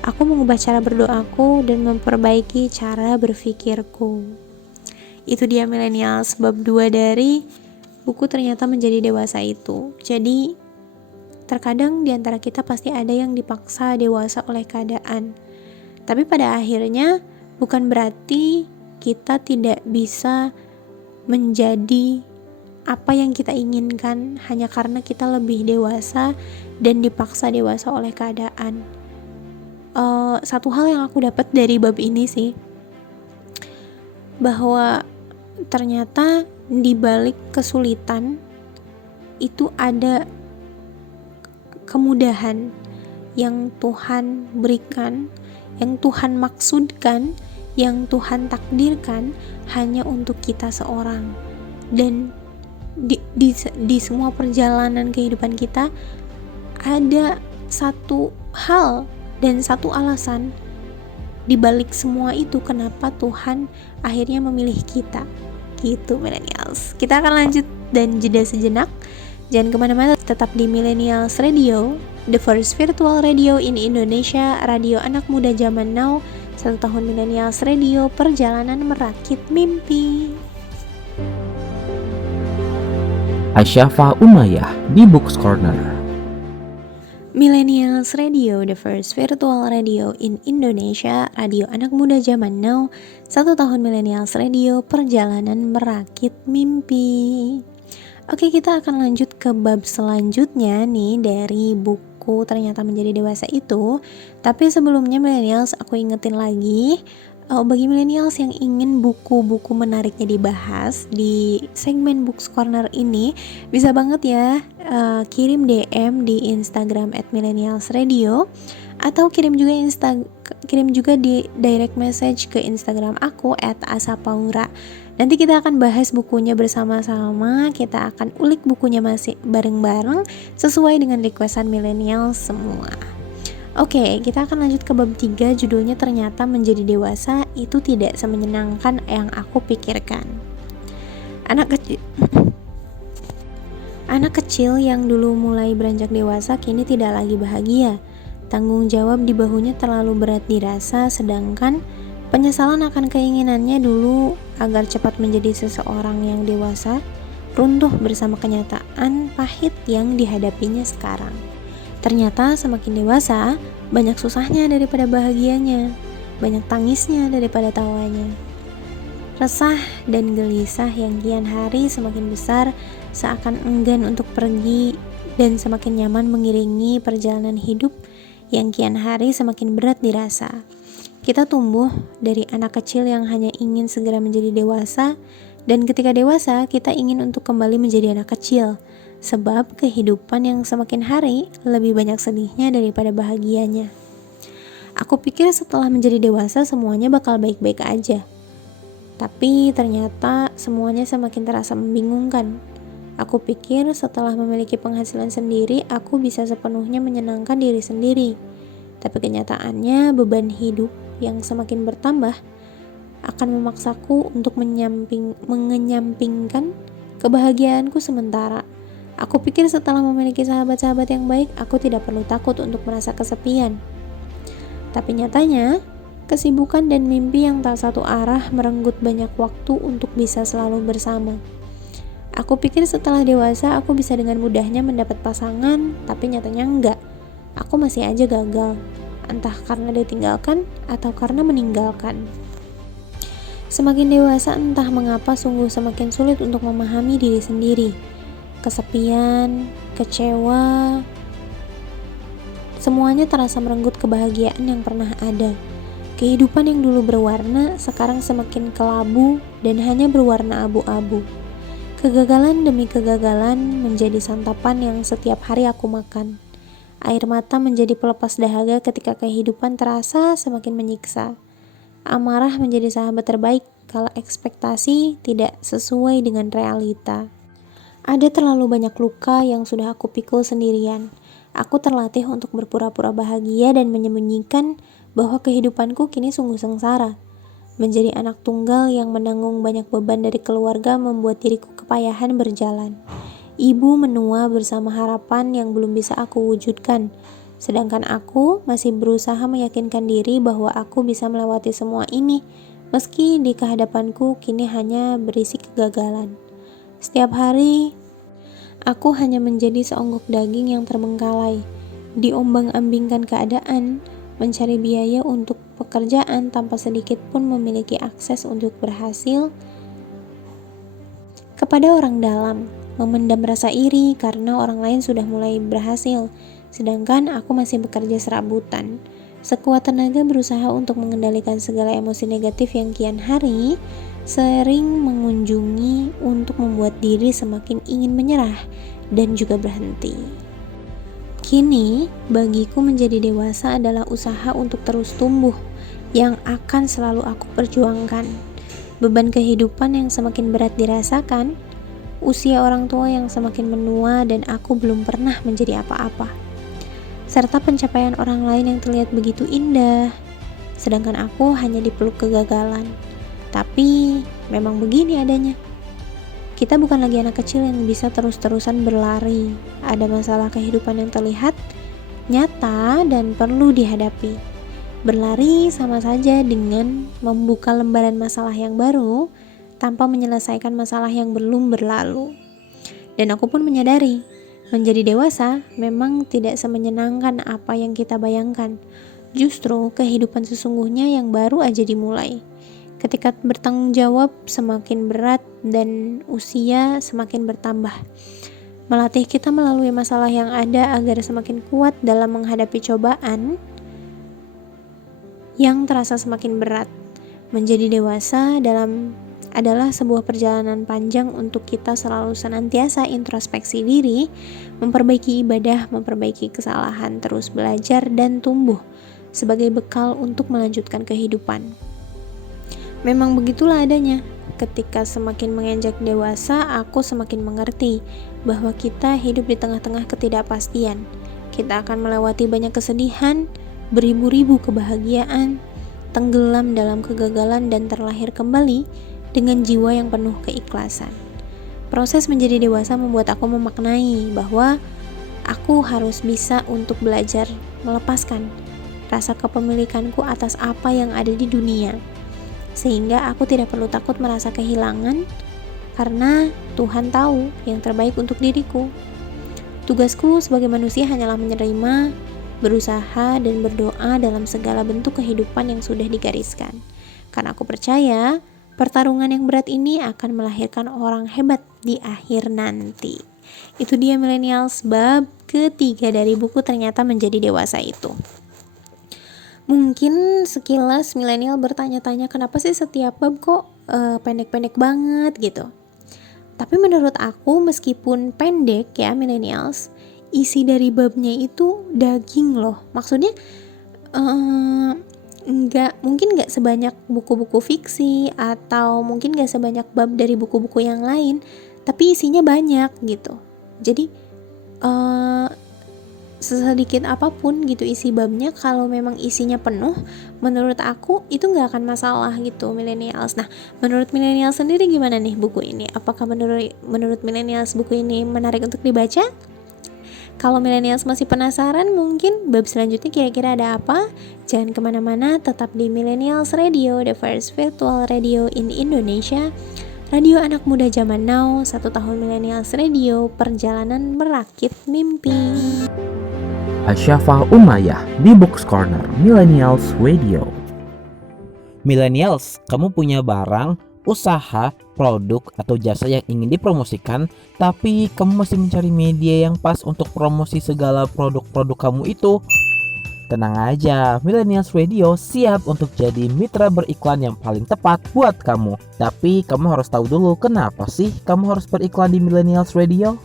Aku mengubah cara berdoaku dan memperbaiki cara berpikirku. Itu dia Millennials, bab 2 dari buku Ternyata Menjadi Dewasa itu. Jadi terkadang di antara kita pasti ada yang dipaksa dewasa oleh keadaan. Tapi pada akhirnya bukan berarti kita tidak bisa menjadi apa yang kita inginkan hanya karena kita lebih dewasa dan dipaksa dewasa oleh keadaan. Satu hal yang aku dapat dari bab ini sih, bahwa ternyata di balik kesulitan itu ada kemudahan yang Tuhan berikan, yang Tuhan maksudkan, yang Tuhan takdirkan hanya untuk kita seorang. Dan di semua perjalanan kehidupan kita ada satu hal dan satu alasan di balik semua itu kenapa Tuhan akhirnya memilih kita. Gitu Millennials. Kita akan lanjut dan jeda sejenak. Jangan kemana-mana, tetap di Millennials Radio, the first virtual radio in Indonesia, radio anak muda zaman now. 1 tahun Millennials Radio, perjalanan merakit mimpi. Asyafa Umayyah di Books Corner. Millennials Radio, the first virtual radio in Indonesia, radio anak muda zaman now. 1 tahun Millennials Radio, perjalanan merakit mimpi. Oke, kita akan lanjut ke bab selanjutnya nih dari buku Ternyata Menjadi Dewasa itu. Tapi sebelumnya Millennials, aku ingetin lagi, bagi Millennials yang ingin buku-buku menariknya dibahas di segmen Books Corner ini, bisa banget ya kirim DM di Instagram @millennialsradio, atau kirim juga di direct message ke Instagram aku @asapaura. Nanti kita akan bahas bukunya bersama-sama, kita akan ulik bukunya masih bareng-bareng sesuai dengan requestan Millennials semua. Oke, kita akan lanjut ke bab 3, judulnya Ternyata Menjadi Dewasa Itu Tidak Semenyenangkan Yang Aku Pikirkan. Anak kecil yang dulu mulai beranjak dewasa kini tidak lagi bahagia. Tanggung jawab di bahunya terlalu berat dirasa, sedangkan penyesalan akan keinginannya dulu agar cepat menjadi seseorang yang dewasa runtuh bersama kenyataan pahit yang dihadapinya sekarang. Ternyata semakin dewasa, banyak susahnya daripada bahagianya, banyak tangisnya daripada tawanya. Resah dan gelisah yang kian hari semakin besar, seakan enggan untuk pergi dan semakin nyaman mengiringi perjalanan hidup yang kian hari semakin berat dirasa. Kita tumbuh dari anak kecil yang hanya ingin segera menjadi dewasa, dan ketika dewasa kita ingin untuk kembali menjadi anak kecil. Sebab kehidupan yang semakin hari lebih banyak sedihnya daripada bahagianya. Aku pikir setelah menjadi dewasa semuanya bakal baik-baik aja. Tapi ternyata semuanya semakin terasa membingungkan. Aku pikir setelah memiliki penghasilan sendiri, aku bisa sepenuhnya menyenangkan diri sendiri. Tapi kenyataannya beban hidup yang semakin bertambah akan memaksaku untuk mengenyampingkan kebahagiaanku sementara. Aku pikir setelah memiliki sahabat-sahabat yang baik, aku tidak perlu takut untuk merasa kesepian. Tapi nyatanya, kesibukan dan mimpi yang tak satu arah merenggut banyak waktu untuk bisa selalu bersama. Aku pikir setelah dewasa aku bisa dengan mudahnya mendapat pasangan, tapi nyatanya enggak. Aku masih aja gagal, entah karena ditinggalkan atau karena meninggalkan. Semakin dewasa entah mengapa sungguh semakin sulit untuk memahami diri sendiri. Kesepian, kecewa, semuanya terasa merenggut kebahagiaan yang pernah ada. Kehidupan yang dulu berwarna sekarang semakin kelabu dan hanya berwarna abu-abu. Kegagalan demi kegagalan menjadi santapan yang setiap hari aku makan. Air mata menjadi pelepas dahaga ketika kehidupan terasa semakin menyiksa. Amarah menjadi sahabat terbaik kalau ekspektasi tidak sesuai dengan realita. Ada terlalu banyak luka yang sudah aku pikul sendirian. Aku terlatih untuk berpura-pura bahagia dan menyembunyikan bahwa kehidupanku kini sungguh sengsara. Menjadi anak tunggal yang menanggung banyak beban dari keluarga membuat diriku kepayahan berjalan. Ibu menua bersama harapan yang belum bisa aku wujudkan. Sedangkan aku masih berusaha meyakinkan diri bahwa aku bisa melewati semua ini, meski di kehadapanku kini hanya berisi kegagalan. Setiap hari, aku hanya menjadi seonggok daging yang terbengkalai, diombang-ambingkan keadaan, mencari biaya untuk pekerjaan tanpa sedikit pun memiliki akses untuk berhasil kepada orang dalam, memendam rasa iri karena orang lain sudah mulai berhasil, sedangkan aku masih bekerja serabutan. Sekuat tenaga berusaha untuk mengendalikan segala emosi negatif yang kian hari sering mengunjungi untuk membuat diri semakin ingin menyerah dan juga berhenti. Kini, bagiku menjadi dewasa adalah usaha untuk terus tumbuh yang akan selalu aku perjuangkan. Beban kehidupan yang semakin berat dirasakan, usia orang tua yang semakin menua dan aku belum pernah menjadi apa-apa. Serta pencapaian orang lain yang terlihat begitu indah, sedangkan aku hanya dipeluk kegagalan. Tapi memang begini adanya. Kita bukan lagi anak kecil yang bisa terus-terusan berlari. Ada masalah kehidupan yang terlihat, nyata, dan perlu dihadapi. Berlari sama saja dengan membuka lembaran masalah yang baru tanpa menyelesaikan masalah yang belum berlalu. Dan aku pun menyadari, menjadi dewasa memang tidak semenyenangkan apa yang kita bayangkan. Justru kehidupan sesungguhnya yang baru aja dimulai. Ketika bertanggung jawab semakin berat dan usia semakin bertambah. Melatih kita melalui masalah yang ada agar semakin kuat dalam menghadapi cobaan yang terasa semakin berat. Menjadi dewasa adalah sebuah perjalanan panjang untuk kita selalu senantiasa introspeksi diri, memperbaiki ibadah, memperbaiki kesalahan, terus belajar dan tumbuh sebagai bekal untuk melanjutkan kehidupan. Memang begitulah adanya. Ketika semakin menginjak dewasa, aku semakin mengerti bahwa kita hidup di tengah-tengah ketidakpastian. Kita akan melewati banyak kesedihan, beribu-ribu kebahagiaan, tenggelam dalam kegagalan dan terlahir kembali dengan jiwa yang penuh keikhlasan. Proses menjadi dewasa membuat aku memaknai bahwa aku harus bisa untuk belajar melepaskan rasa kepemilikanku atas apa yang ada di dunia. Sehingga aku tidak perlu takut merasa kehilangan karena Tuhan tahu yang terbaik untuk diriku. Tugasku sebagai manusia hanyalah menerima, berusaha, dan berdoa dalam segala bentuk kehidupan yang sudah digariskan. Karena aku percaya pertarungan yang berat ini akan melahirkan orang hebat di akhir nanti. Itu dia Millennials bab ketiga dari buku Ternyata Menjadi Dewasa itu. Mungkin sekilas milenial bertanya-tanya kenapa sih setiap bab kok pendek-pendek banget gitu. Tapi menurut aku meskipun pendek ya millennials, isi dari babnya itu daging loh. Maksudnya mungkin nggak sebanyak buku-buku fiksi atau mungkin nggak sebanyak bab dari buku-buku yang lain, tapi isinya banyak gitu. Jadi sesedikit apapun gitu isi babnya, kalau memang isinya penuh, menurut aku itu nggak akan masalah gitu millennials. Nah, menurut millennials sendiri gimana nih buku ini? Apakah menurut millennials buku ini menarik untuk dibaca? Kalau millennials masih penasaran, mungkin bab selanjutnya kira-kira ada apa? Jangan kemana-mana, tetap di Millennials Radio, the first virtual radio in Indonesia. Radio anak muda zaman now, 1 tahun Millennials Radio, perjalanan merakit mimpi. Asyafa Umayyah di Books Corner Millennials Radio. Millennials, kamu punya barang, usaha, produk, atau jasa yang ingin dipromosikan, tapi kamu masih mencari media yang pas untuk promosi segala produk-produk kamu itu? Tenang aja, Millennials Radio siap untuk jadi mitra beriklan yang paling tepat buat kamu. Tapi kamu harus tahu dulu kenapa sih kamu harus beriklan di Millennials Radio?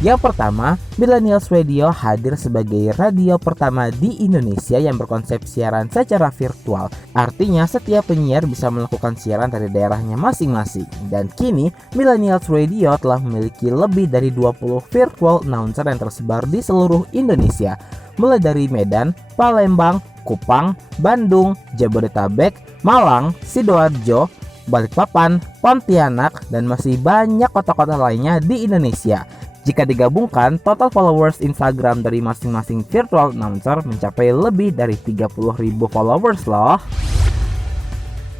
Yang pertama, Millennials Radio hadir sebagai radio pertama di Indonesia yang berkonsep siaran secara virtual. Artinya setiap penyiar bisa melakukan siaran dari daerahnya masing-masing. Dan kini, Millennials Radio telah memiliki lebih dari 20 virtual announcer yang tersebar di seluruh Indonesia. Mulai dari Medan, Palembang, Kupang, Bandung, Jabodetabek, Malang, Sidoarjo, Balikpapan, Pontianak, dan masih banyak kota-kota lainnya di Indonesia. Jika digabungkan, total followers Instagram dari masing-masing virtual announcer mencapai lebih dari 30.000 followers loh.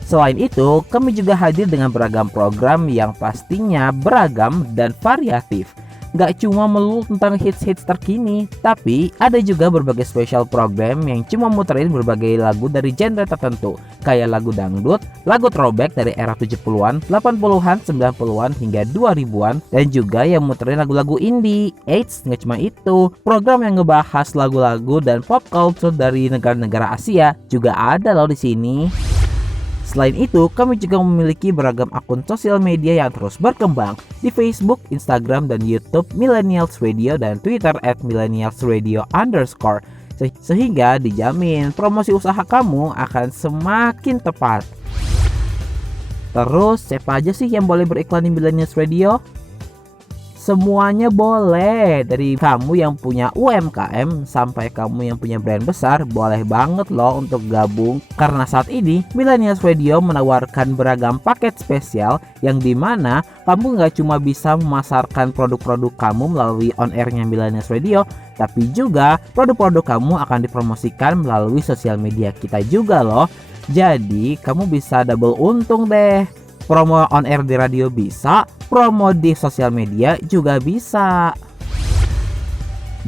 Selain itu, kami juga hadir dengan beragam program yang pastinya beragam dan variatif. Gak cuma melulu tentang hits-hits terkini, tapi ada juga berbagai special program yang cuma muterin berbagai lagu dari genre tertentu, kayak lagu dangdut, lagu throwback dari era 70-an, 80-an, 90-an, hingga 2000-an, dan juga yang muterin lagu-lagu indie. Eits, gak cuma itu, program yang ngebahas lagu-lagu dan pop culture dari negara-negara Asia juga ada loh di sini. Selain itu, kami juga memiliki beragam akun sosial media yang terus berkembang di Facebook, Instagram, dan YouTube Millennials Radio dan Twitter @millennialsradio_. Sehingga dijamin promosi usaha kamu akan semakin tepat. Terus, siapa aja sih yang boleh beriklan di Millennials Radio? Semuanya boleh, dari kamu yang punya UMKM sampai kamu yang punya brand besar, boleh banget loh untuk gabung. Karena saat ini Millennials Radio menawarkan beragam paket spesial yang dimana kamu gak cuma bisa memasarkan produk-produk kamu melalui on-airnya Millennials Radio, tapi juga produk-produk kamu akan dipromosikan melalui sosial media kita juga loh. Jadi kamu bisa double untung deh. Promo on air di radio bisa, promo di sosial media juga bisa.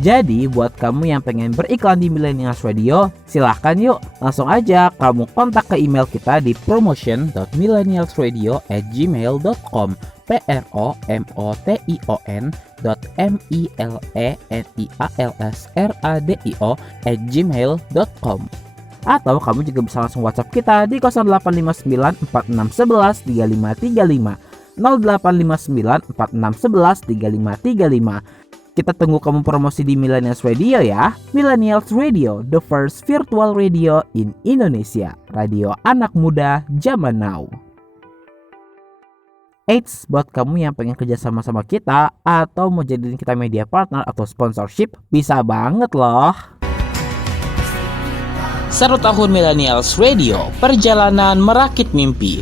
Jadi buat kamu yang pengen beriklan di Millennials Radio, silahkan yuk langsung aja kamu kontak ke email kita di promotion.millennialsradio@gmail.com promotion.millennialsradio@gmail.com. Atau kamu juga bisa langsung WhatsApp kita di 0859 4611 3535 0859 4611 3535. Kita tunggu kamu promosi di Millennials Radio ya. Millennials Radio, the first virtual radio in Indonesia. Radio anak muda zaman now. Eits, buat kamu yang pengen kerja sama kita atau mau jadiin kita media partner atau sponsorship, bisa banget loh. 1 tahun Millennials Radio, perjalanan merakit mimpi.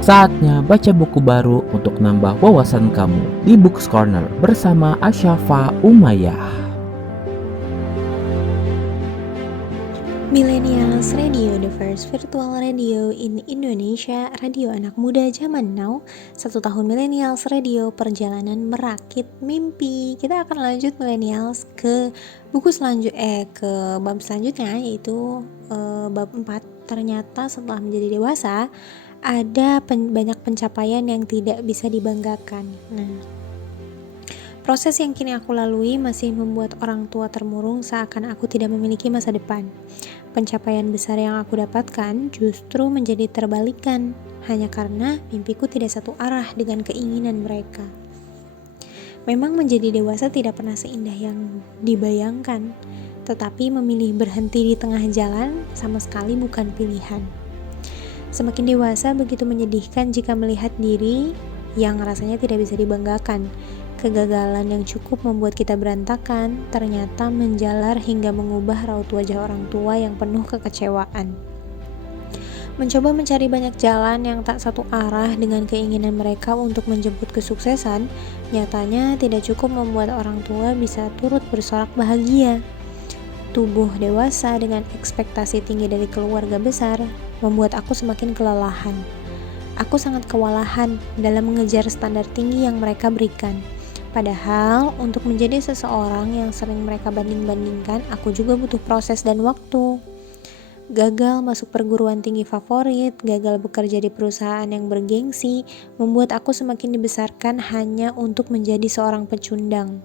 Saatnya baca buku baru untuk nambah wawasan kamu di Books Corner bersama Asyafa Umayyah. Millennials Radio, the first virtual radio in Indonesia, radio anak muda zaman now. 1 tahun Millennials Radio, perjalanan merakit mimpi. Kita akan lanjut Millennials ke buku ke bab selanjutnya, yaitu bab 4. Ternyata setelah menjadi dewasa ada banyak pencapaian yang tidak bisa dibanggakan. Proses yang kini aku lalui masih membuat orang tua termurung seakan aku tidak memiliki masa depan. Pencapaian besar yang aku dapatkan justru menjadi terbalikan, hanya karena mimpiku tidak satu arah dengan keinginan mereka. Memang menjadi dewasa tidak pernah seindah yang dibayangkan. tetapi memilih berhenti di tengah jalan sama sekali bukan pilihan. Semakin dewasa begitu menyedihkan jika melihat diri yang rasanya tidak bisa dibanggakan. Kegagalan yang cukup membuat kita berantakan ternyata menjalar hingga mengubah raut wajah orang tua yang penuh kekecewaan. Mencoba mencari banyak jalan yang tak satu arah dengan keinginan mereka untuk menjemput kesuksesan, nyatanya tidak cukup membuat orang tua bisa turut bersorak bahagia. Tubuh dewasa dengan ekspektasi tinggi dari keluarga besar membuat aku semakin kelelahan. Aku sangat kewalahan dalam mengejar standar tinggi yang mereka berikan. Padahal untuk menjadi seseorang yang sering mereka banding-bandingkan, aku juga butuh proses dan waktu. Gagal masuk perguruan tinggi favorit, gagal bekerja di perusahaan yang bergengsi, membuat aku semakin dibesarkan hanya untuk menjadi seorang pecundang.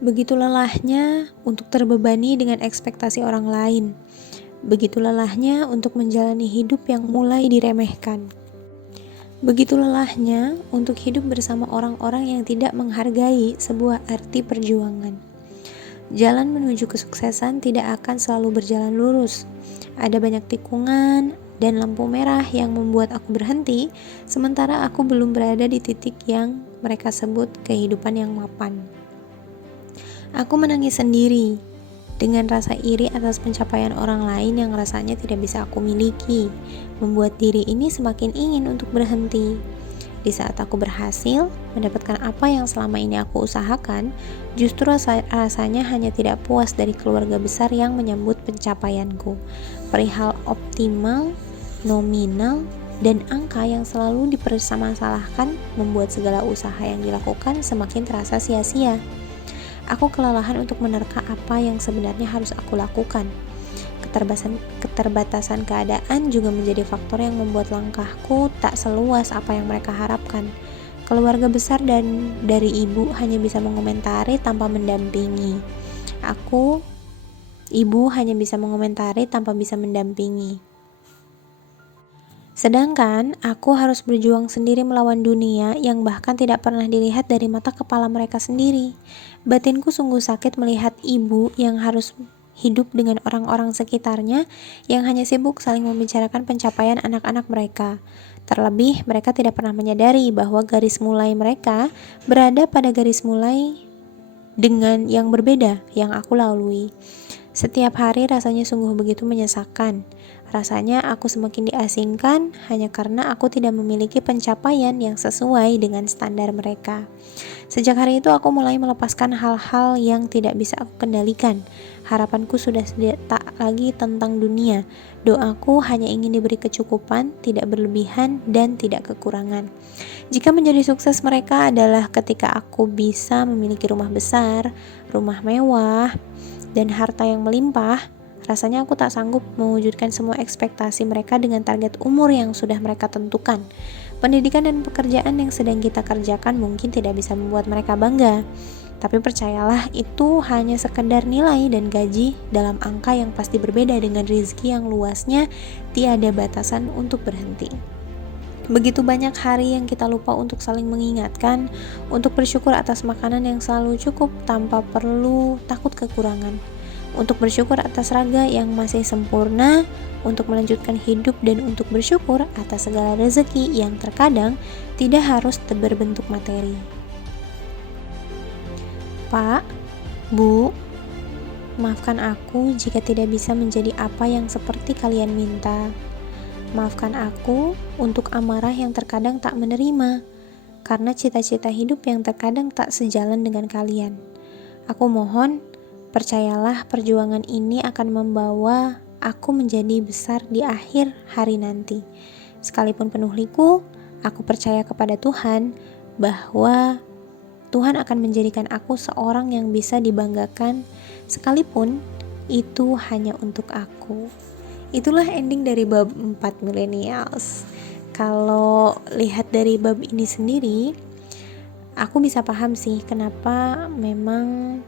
Begitu lelahnya untuk terbebani dengan ekspektasi orang lain. Begitu lelahnya untuk menjalani hidup yang mulai diremehkan. Begitu lelahnya untuk hidup bersama orang-orang yang tidak menghargai sebuah arti perjuangan. Jalan menuju kesuksesan tidak akan selalu berjalan lurus. Ada banyak tikungan dan lampu merah yang membuat aku berhenti, sementara aku belum berada di titik yang mereka sebut kehidupan yang mapan. Aku menangis sendiri, dengan rasa iri atas pencapaian orang lain yang rasanya tidak bisa aku miliki, membuat diri ini semakin ingin untuk berhenti. Di saat aku berhasil mendapatkan apa yang selama ini aku usahakan, justru rasanya hanya tidak puas dari keluarga besar yang menyambut pencapaianku. Perihal optimal, nominal, dan angka yang selalu dipermasalahkan membuat segala usaha yang dilakukan semakin terasa sia-sia. Aku kelelahan untuk menerka apa yang sebenarnya harus aku lakukan. Keterbatasan keadaan juga menjadi faktor yang membuat langkahku tak seluas apa yang mereka harapkan. Keluarga besar dan dari ibu hanya bisa mengomentari tanpa mendampingi. Ibu hanya bisa mengomentari tanpa bisa mendampingi. Sedangkan aku harus berjuang sendiri melawan dunia yang bahkan tidak pernah dilihat dari mata kepala mereka sendiri. Batinku sungguh sakit melihat ibu yang harus hidup dengan orang-orang sekitarnya yang hanya sibuk saling membicarakan pencapaian anak-anak mereka. Terlebih, mereka tidak pernah menyadari bahwa garis mulai mereka berada pada garis mulai dengan yang berbeda yang aku lalui. Setiap hari rasanya sungguh begitu menyesakan. Rasanya aku semakin diasingkan hanya karena aku tidak memiliki pencapaian yang sesuai dengan standar mereka. Sejak hari itu aku mulai melepaskan hal-hal yang tidak bisa aku kendalikan. Harapanku sudah tak lagi tentang dunia. Doaku hanya ingin diberi kecukupan, tidak berlebihan dan tidak kekurangan. Jika menjadi sukses mereka adalah ketika aku bisa memiliki rumah besar, rumah mewah, dan harta yang melimpah, rasanya aku tak sanggup mewujudkan semua ekspektasi mereka dengan target umur yang sudah mereka tentukan. Pendidikan dan pekerjaan yang sedang kita kerjakan mungkin tidak bisa membuat mereka bangga. Tapi percayalah, itu hanya sekedar nilai dan gaji dalam angka yang pasti berbeda dengan rezeki yang luasnya tiada batasan untuk berhenti. Begitu banyak hari yang kita lupa untuk saling mengingatkan, untuk bersyukur atas makanan yang selalu cukup tanpa perlu takut kekurangan, untuk bersyukur atas raga yang masih sempurna, untuk melanjutkan hidup dan untuk bersyukur atas segala rezeki yang terkadang tidak harus berbentuk materi. Pak, Bu, maafkan aku jika tidak bisa menjadi apa yang seperti kalian minta. Maafkan aku untuk amarah yang terkadang tak menerima, karena cita-cita hidup yang terkadang tak sejalan dengan kalian. Aku mohon, percayalah perjuangan ini akan membawa aku menjadi besar di akhir hari nanti. Sekalipun penuh liku, aku percaya kepada Tuhan bahwa Tuhan akan menjadikan aku seorang yang bisa dibanggakan, sekalipun itu hanya untuk aku. Itulah ending dari bab 4 Millennials. Kalau lihat dari bab ini sendiri, aku bisa paham sih kenapa memang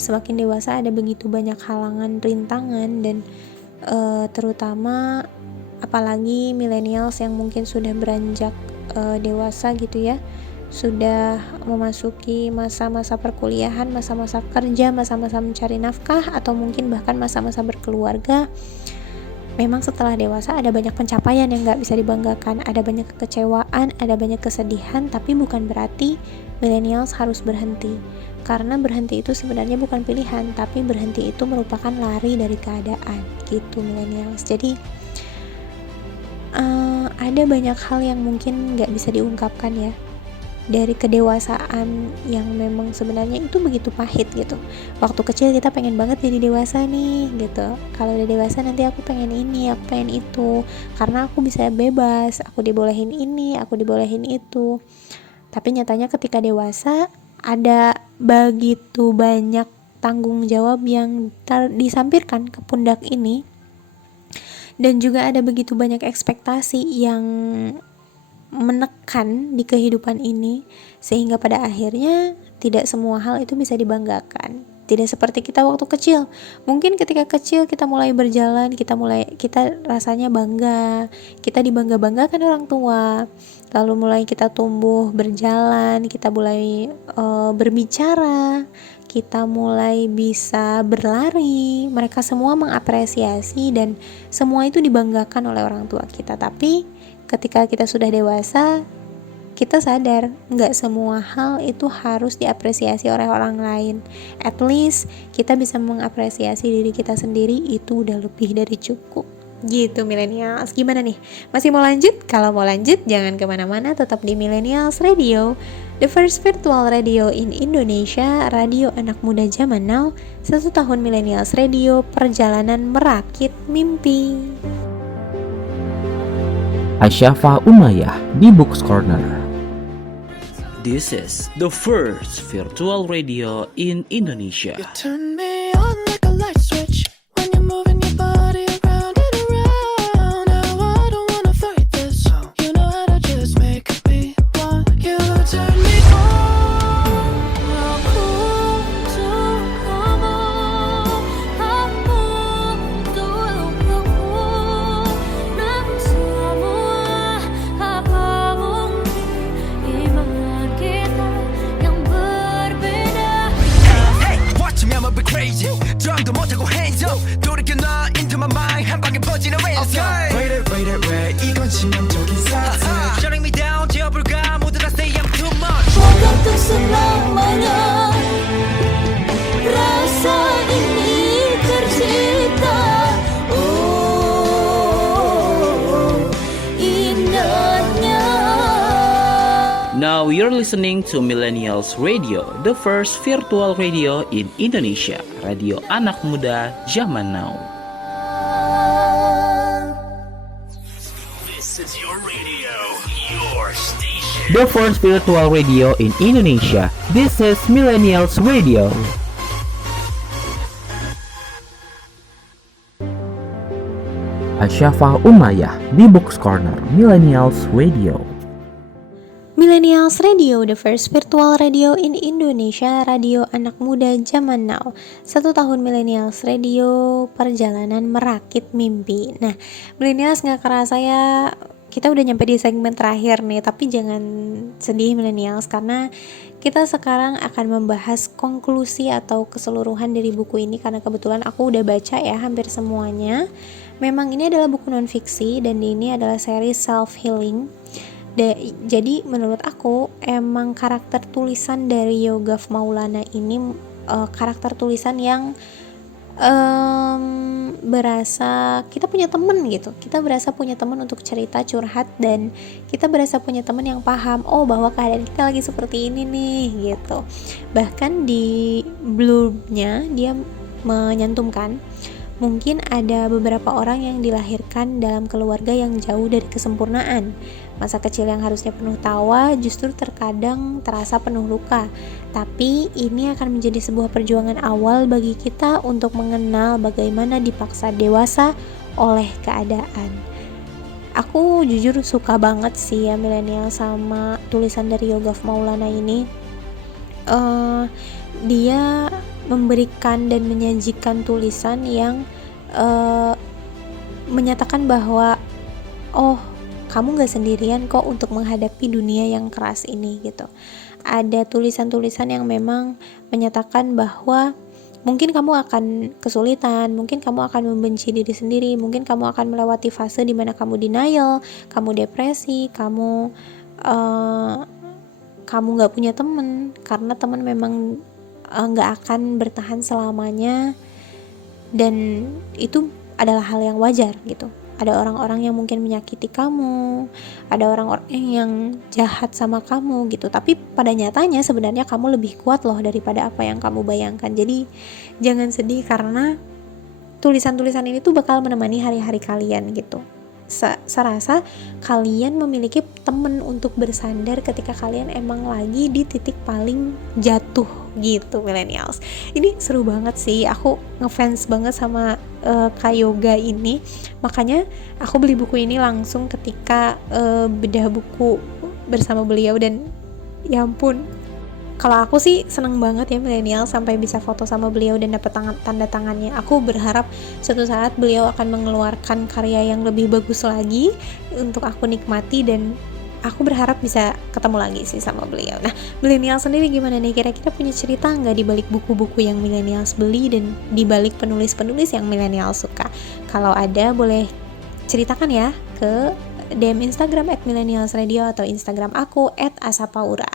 semakin dewasa ada begitu banyak halangan, rintangan, dan terutama apalagi millennials yang mungkin sudah beranjak dewasa gitu ya, sudah memasuki masa-masa perkuliahan, masa-masa kerja, masa-masa mencari nafkah, atau mungkin bahkan masa-masa berkeluarga, memang setelah dewasa ada banyak pencapaian yang gak bisa dibanggakan, ada banyak kekecewaan, ada banyak kesedihan, tapi bukan berarti millennials harus berhenti. Karena berhenti itu sebenarnya bukan pilihan, tapi berhenti itu merupakan lari dari keadaan, gitu millennials. Jadi ada banyak hal yang mungkin gak bisa diungkapkan ya, dari kedewasaan yang memang sebenarnya itu begitu pahit gitu. Waktu kecil kita pengen banget jadi dewasa nih gitu, kalau udah dewasa nanti aku pengen ini, aku pengen itu, karena aku bisa bebas, aku dibolehin ini, aku dibolehin itu. Tapi nyatanya ketika dewasa ada begitu banyak tanggung jawab yang disampirkan ke pundak ini, dan juga ada begitu banyak ekspektasi yang menekan di kehidupan ini, sehingga pada akhirnya tidak semua hal itu bisa dibanggakan. Tidak seperti kita waktu kecil. Mungkin ketika kecil kita mulai berjalan, kita rasanya bangga, kita dibangga-banggakan orang tua. Lalu mulai kita tumbuh berjalan, kita mulai berbicara, kita mulai bisa berlari. Mereka semua mengapresiasi dan semua itu dibanggakan oleh orang tua kita. Tapi ketika kita sudah dewasa, kita sadar nggak semua hal itu harus diapresiasi oleh orang lain. At least kita bisa mengapresiasi diri kita sendiri, itu udah lebih dari cukup. Gitu millennials. Gimana nih? Masih mau lanjut? Kalau mau lanjut jangan kemana-mana, tetap di Millennials Radio, the first virtual radio in Indonesia, radio anak muda zaman now. 1 tahun Millennials Radio, perjalanan merakit mimpi. Asyafa Umayyah di Books Corner. This is the first virtual radio in Indonesia. You turn me on like a light switch when you're moving your body around and around. Now I don't wanna fight this. You know how to just make me want you. Turn me on. Aku tuh kamu, aku tuh kamu. Dan semua apa mungkin iman kita yang berbeda. Hey, watch me, I'ma be crazy. 드럼도 못하고 hands up. 돌이켜 나 into my mind. 한 방에 퍼지는 ransom. Wait it, 이건 치명적인 사태. Shutting me down, 지어볼까? 모두가 say I'm too much. Untuk selamanya rasa ini tercipta. Oh, indahnya. Now you're listening to Millennials Radio, the first virtual radio in Indonesia, radio anak muda zaman now. This is your radio, your station. The first virtual radio in Indonesia. This is Millennials Radio. Asyafa Umayyah di Books Corner, Millennials Radio. Millennials Radio, the first virtual radio in Indonesia, radio anak muda zaman now. 1 tahun Millennials Radio, perjalanan merakit mimpi. Nah, Millennials gak kerasa ya, kita udah nyampe di segmen terakhir nih. Tapi jangan sedih Millennials, karena kita sekarang akan membahas konklusi atau keseluruhan dari buku ini. Karena kebetulan aku udah baca ya hampir semuanya. Memang ini adalah buku non-fiksi dan ini adalah seri self-healing. Jadi menurut aku emang karakter tulisan dari Yogaf Maulana ini karakter tulisan yang berasa kita punya temen gitu. Kita berasa punya temen untuk cerita curhat, dan kita berasa punya temen yang paham, oh bahwa keadaan kita lagi seperti ini nih gitu. Bahkan di blurbnya dia menyantumkan, mungkin ada beberapa orang yang dilahirkan dalam keluarga yang jauh dari kesempurnaan. Masa kecil yang harusnya penuh tawa justru terkadang terasa penuh luka. Tapi ini akan menjadi sebuah perjuangan awal bagi kita untuk mengenal bagaimana dipaksa dewasa oleh keadaan. Aku jujur suka banget sih ya milenial sama tulisan dari Yogaf Maulana ini. Dia memberikan dan menyajikan tulisan yang menyatakan bahwa kamu gak sendirian kok untuk menghadapi dunia yang keras ini gitu. Ada tulisan-tulisan yang memang menyatakan bahwa mungkin kamu akan kesulitan, mungkin kamu akan membenci diri sendiri, mungkin kamu akan melewati fase dimana kamu denial, kamu depresi, kamu gak punya teman, karena teman memang gak akan bertahan selamanya, dan itu adalah hal yang wajar gitu. Ada orang-orang yang mungkin menyakiti kamu, ada orang-orang yang jahat sama kamu gitu. Tapi pada nyatanya sebenarnya kamu lebih kuat loh daripada apa yang kamu bayangkan. Jadi jangan sedih karena tulisan-tulisan ini tuh bakal menemani hari-hari kalian gitu. Serasa kalian memiliki temen untuk bersandar ketika kalian emang lagi di titik paling jatuh gitu, millennials. Ini seru banget sih, aku ngefans banget sama Kak Yoga ini. Makanya aku beli buku ini langsung ketika bedah buku bersama beliau, dan ya ampun, kalau aku sih seneng banget ya milenial sampai bisa foto sama beliau dan dapat tanda tangannya. Aku berharap suatu saat beliau akan mengeluarkan karya yang lebih bagus lagi untuk aku nikmati, dan aku berharap bisa ketemu lagi sih sama beliau. Nah, milenial sendiri gimana nih? Kira-kira punya cerita nggak di balik buku-buku yang milenial beli dan di balik penulis-penulis yang milenial suka? Kalau ada, boleh ceritakan ya ke DM Instagram @millennialsradio atau Instagram aku @asapaura.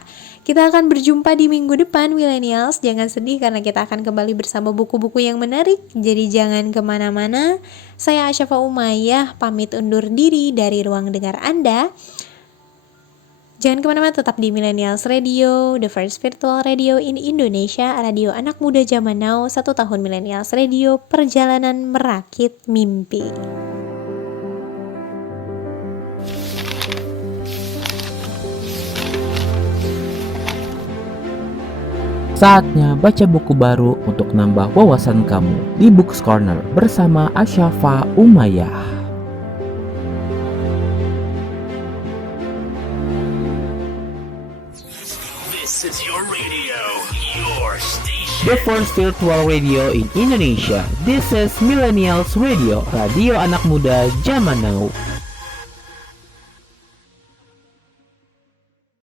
Kita akan berjumpa di minggu depan, millennials. Jangan sedih karena kita akan kembali bersama buku-buku yang menarik. Jadi jangan kemana-mana. Saya Asyafa Umayyah pamit undur diri dari ruang dengar Anda. Jangan kemana-mana, tetap di Millennials Radio, the first virtual radio in Indonesia, radio anak muda zaman now. 1 tahun Millennials Radio, perjalanan merakit mimpi. Saatnya baca buku baru untuk nambah wawasan kamu di Books Corner bersama Asyafa Umayyah. This is your radio, your station. The first virtual radio in Indonesia. This is Millennials Radio, radio anak muda zaman now.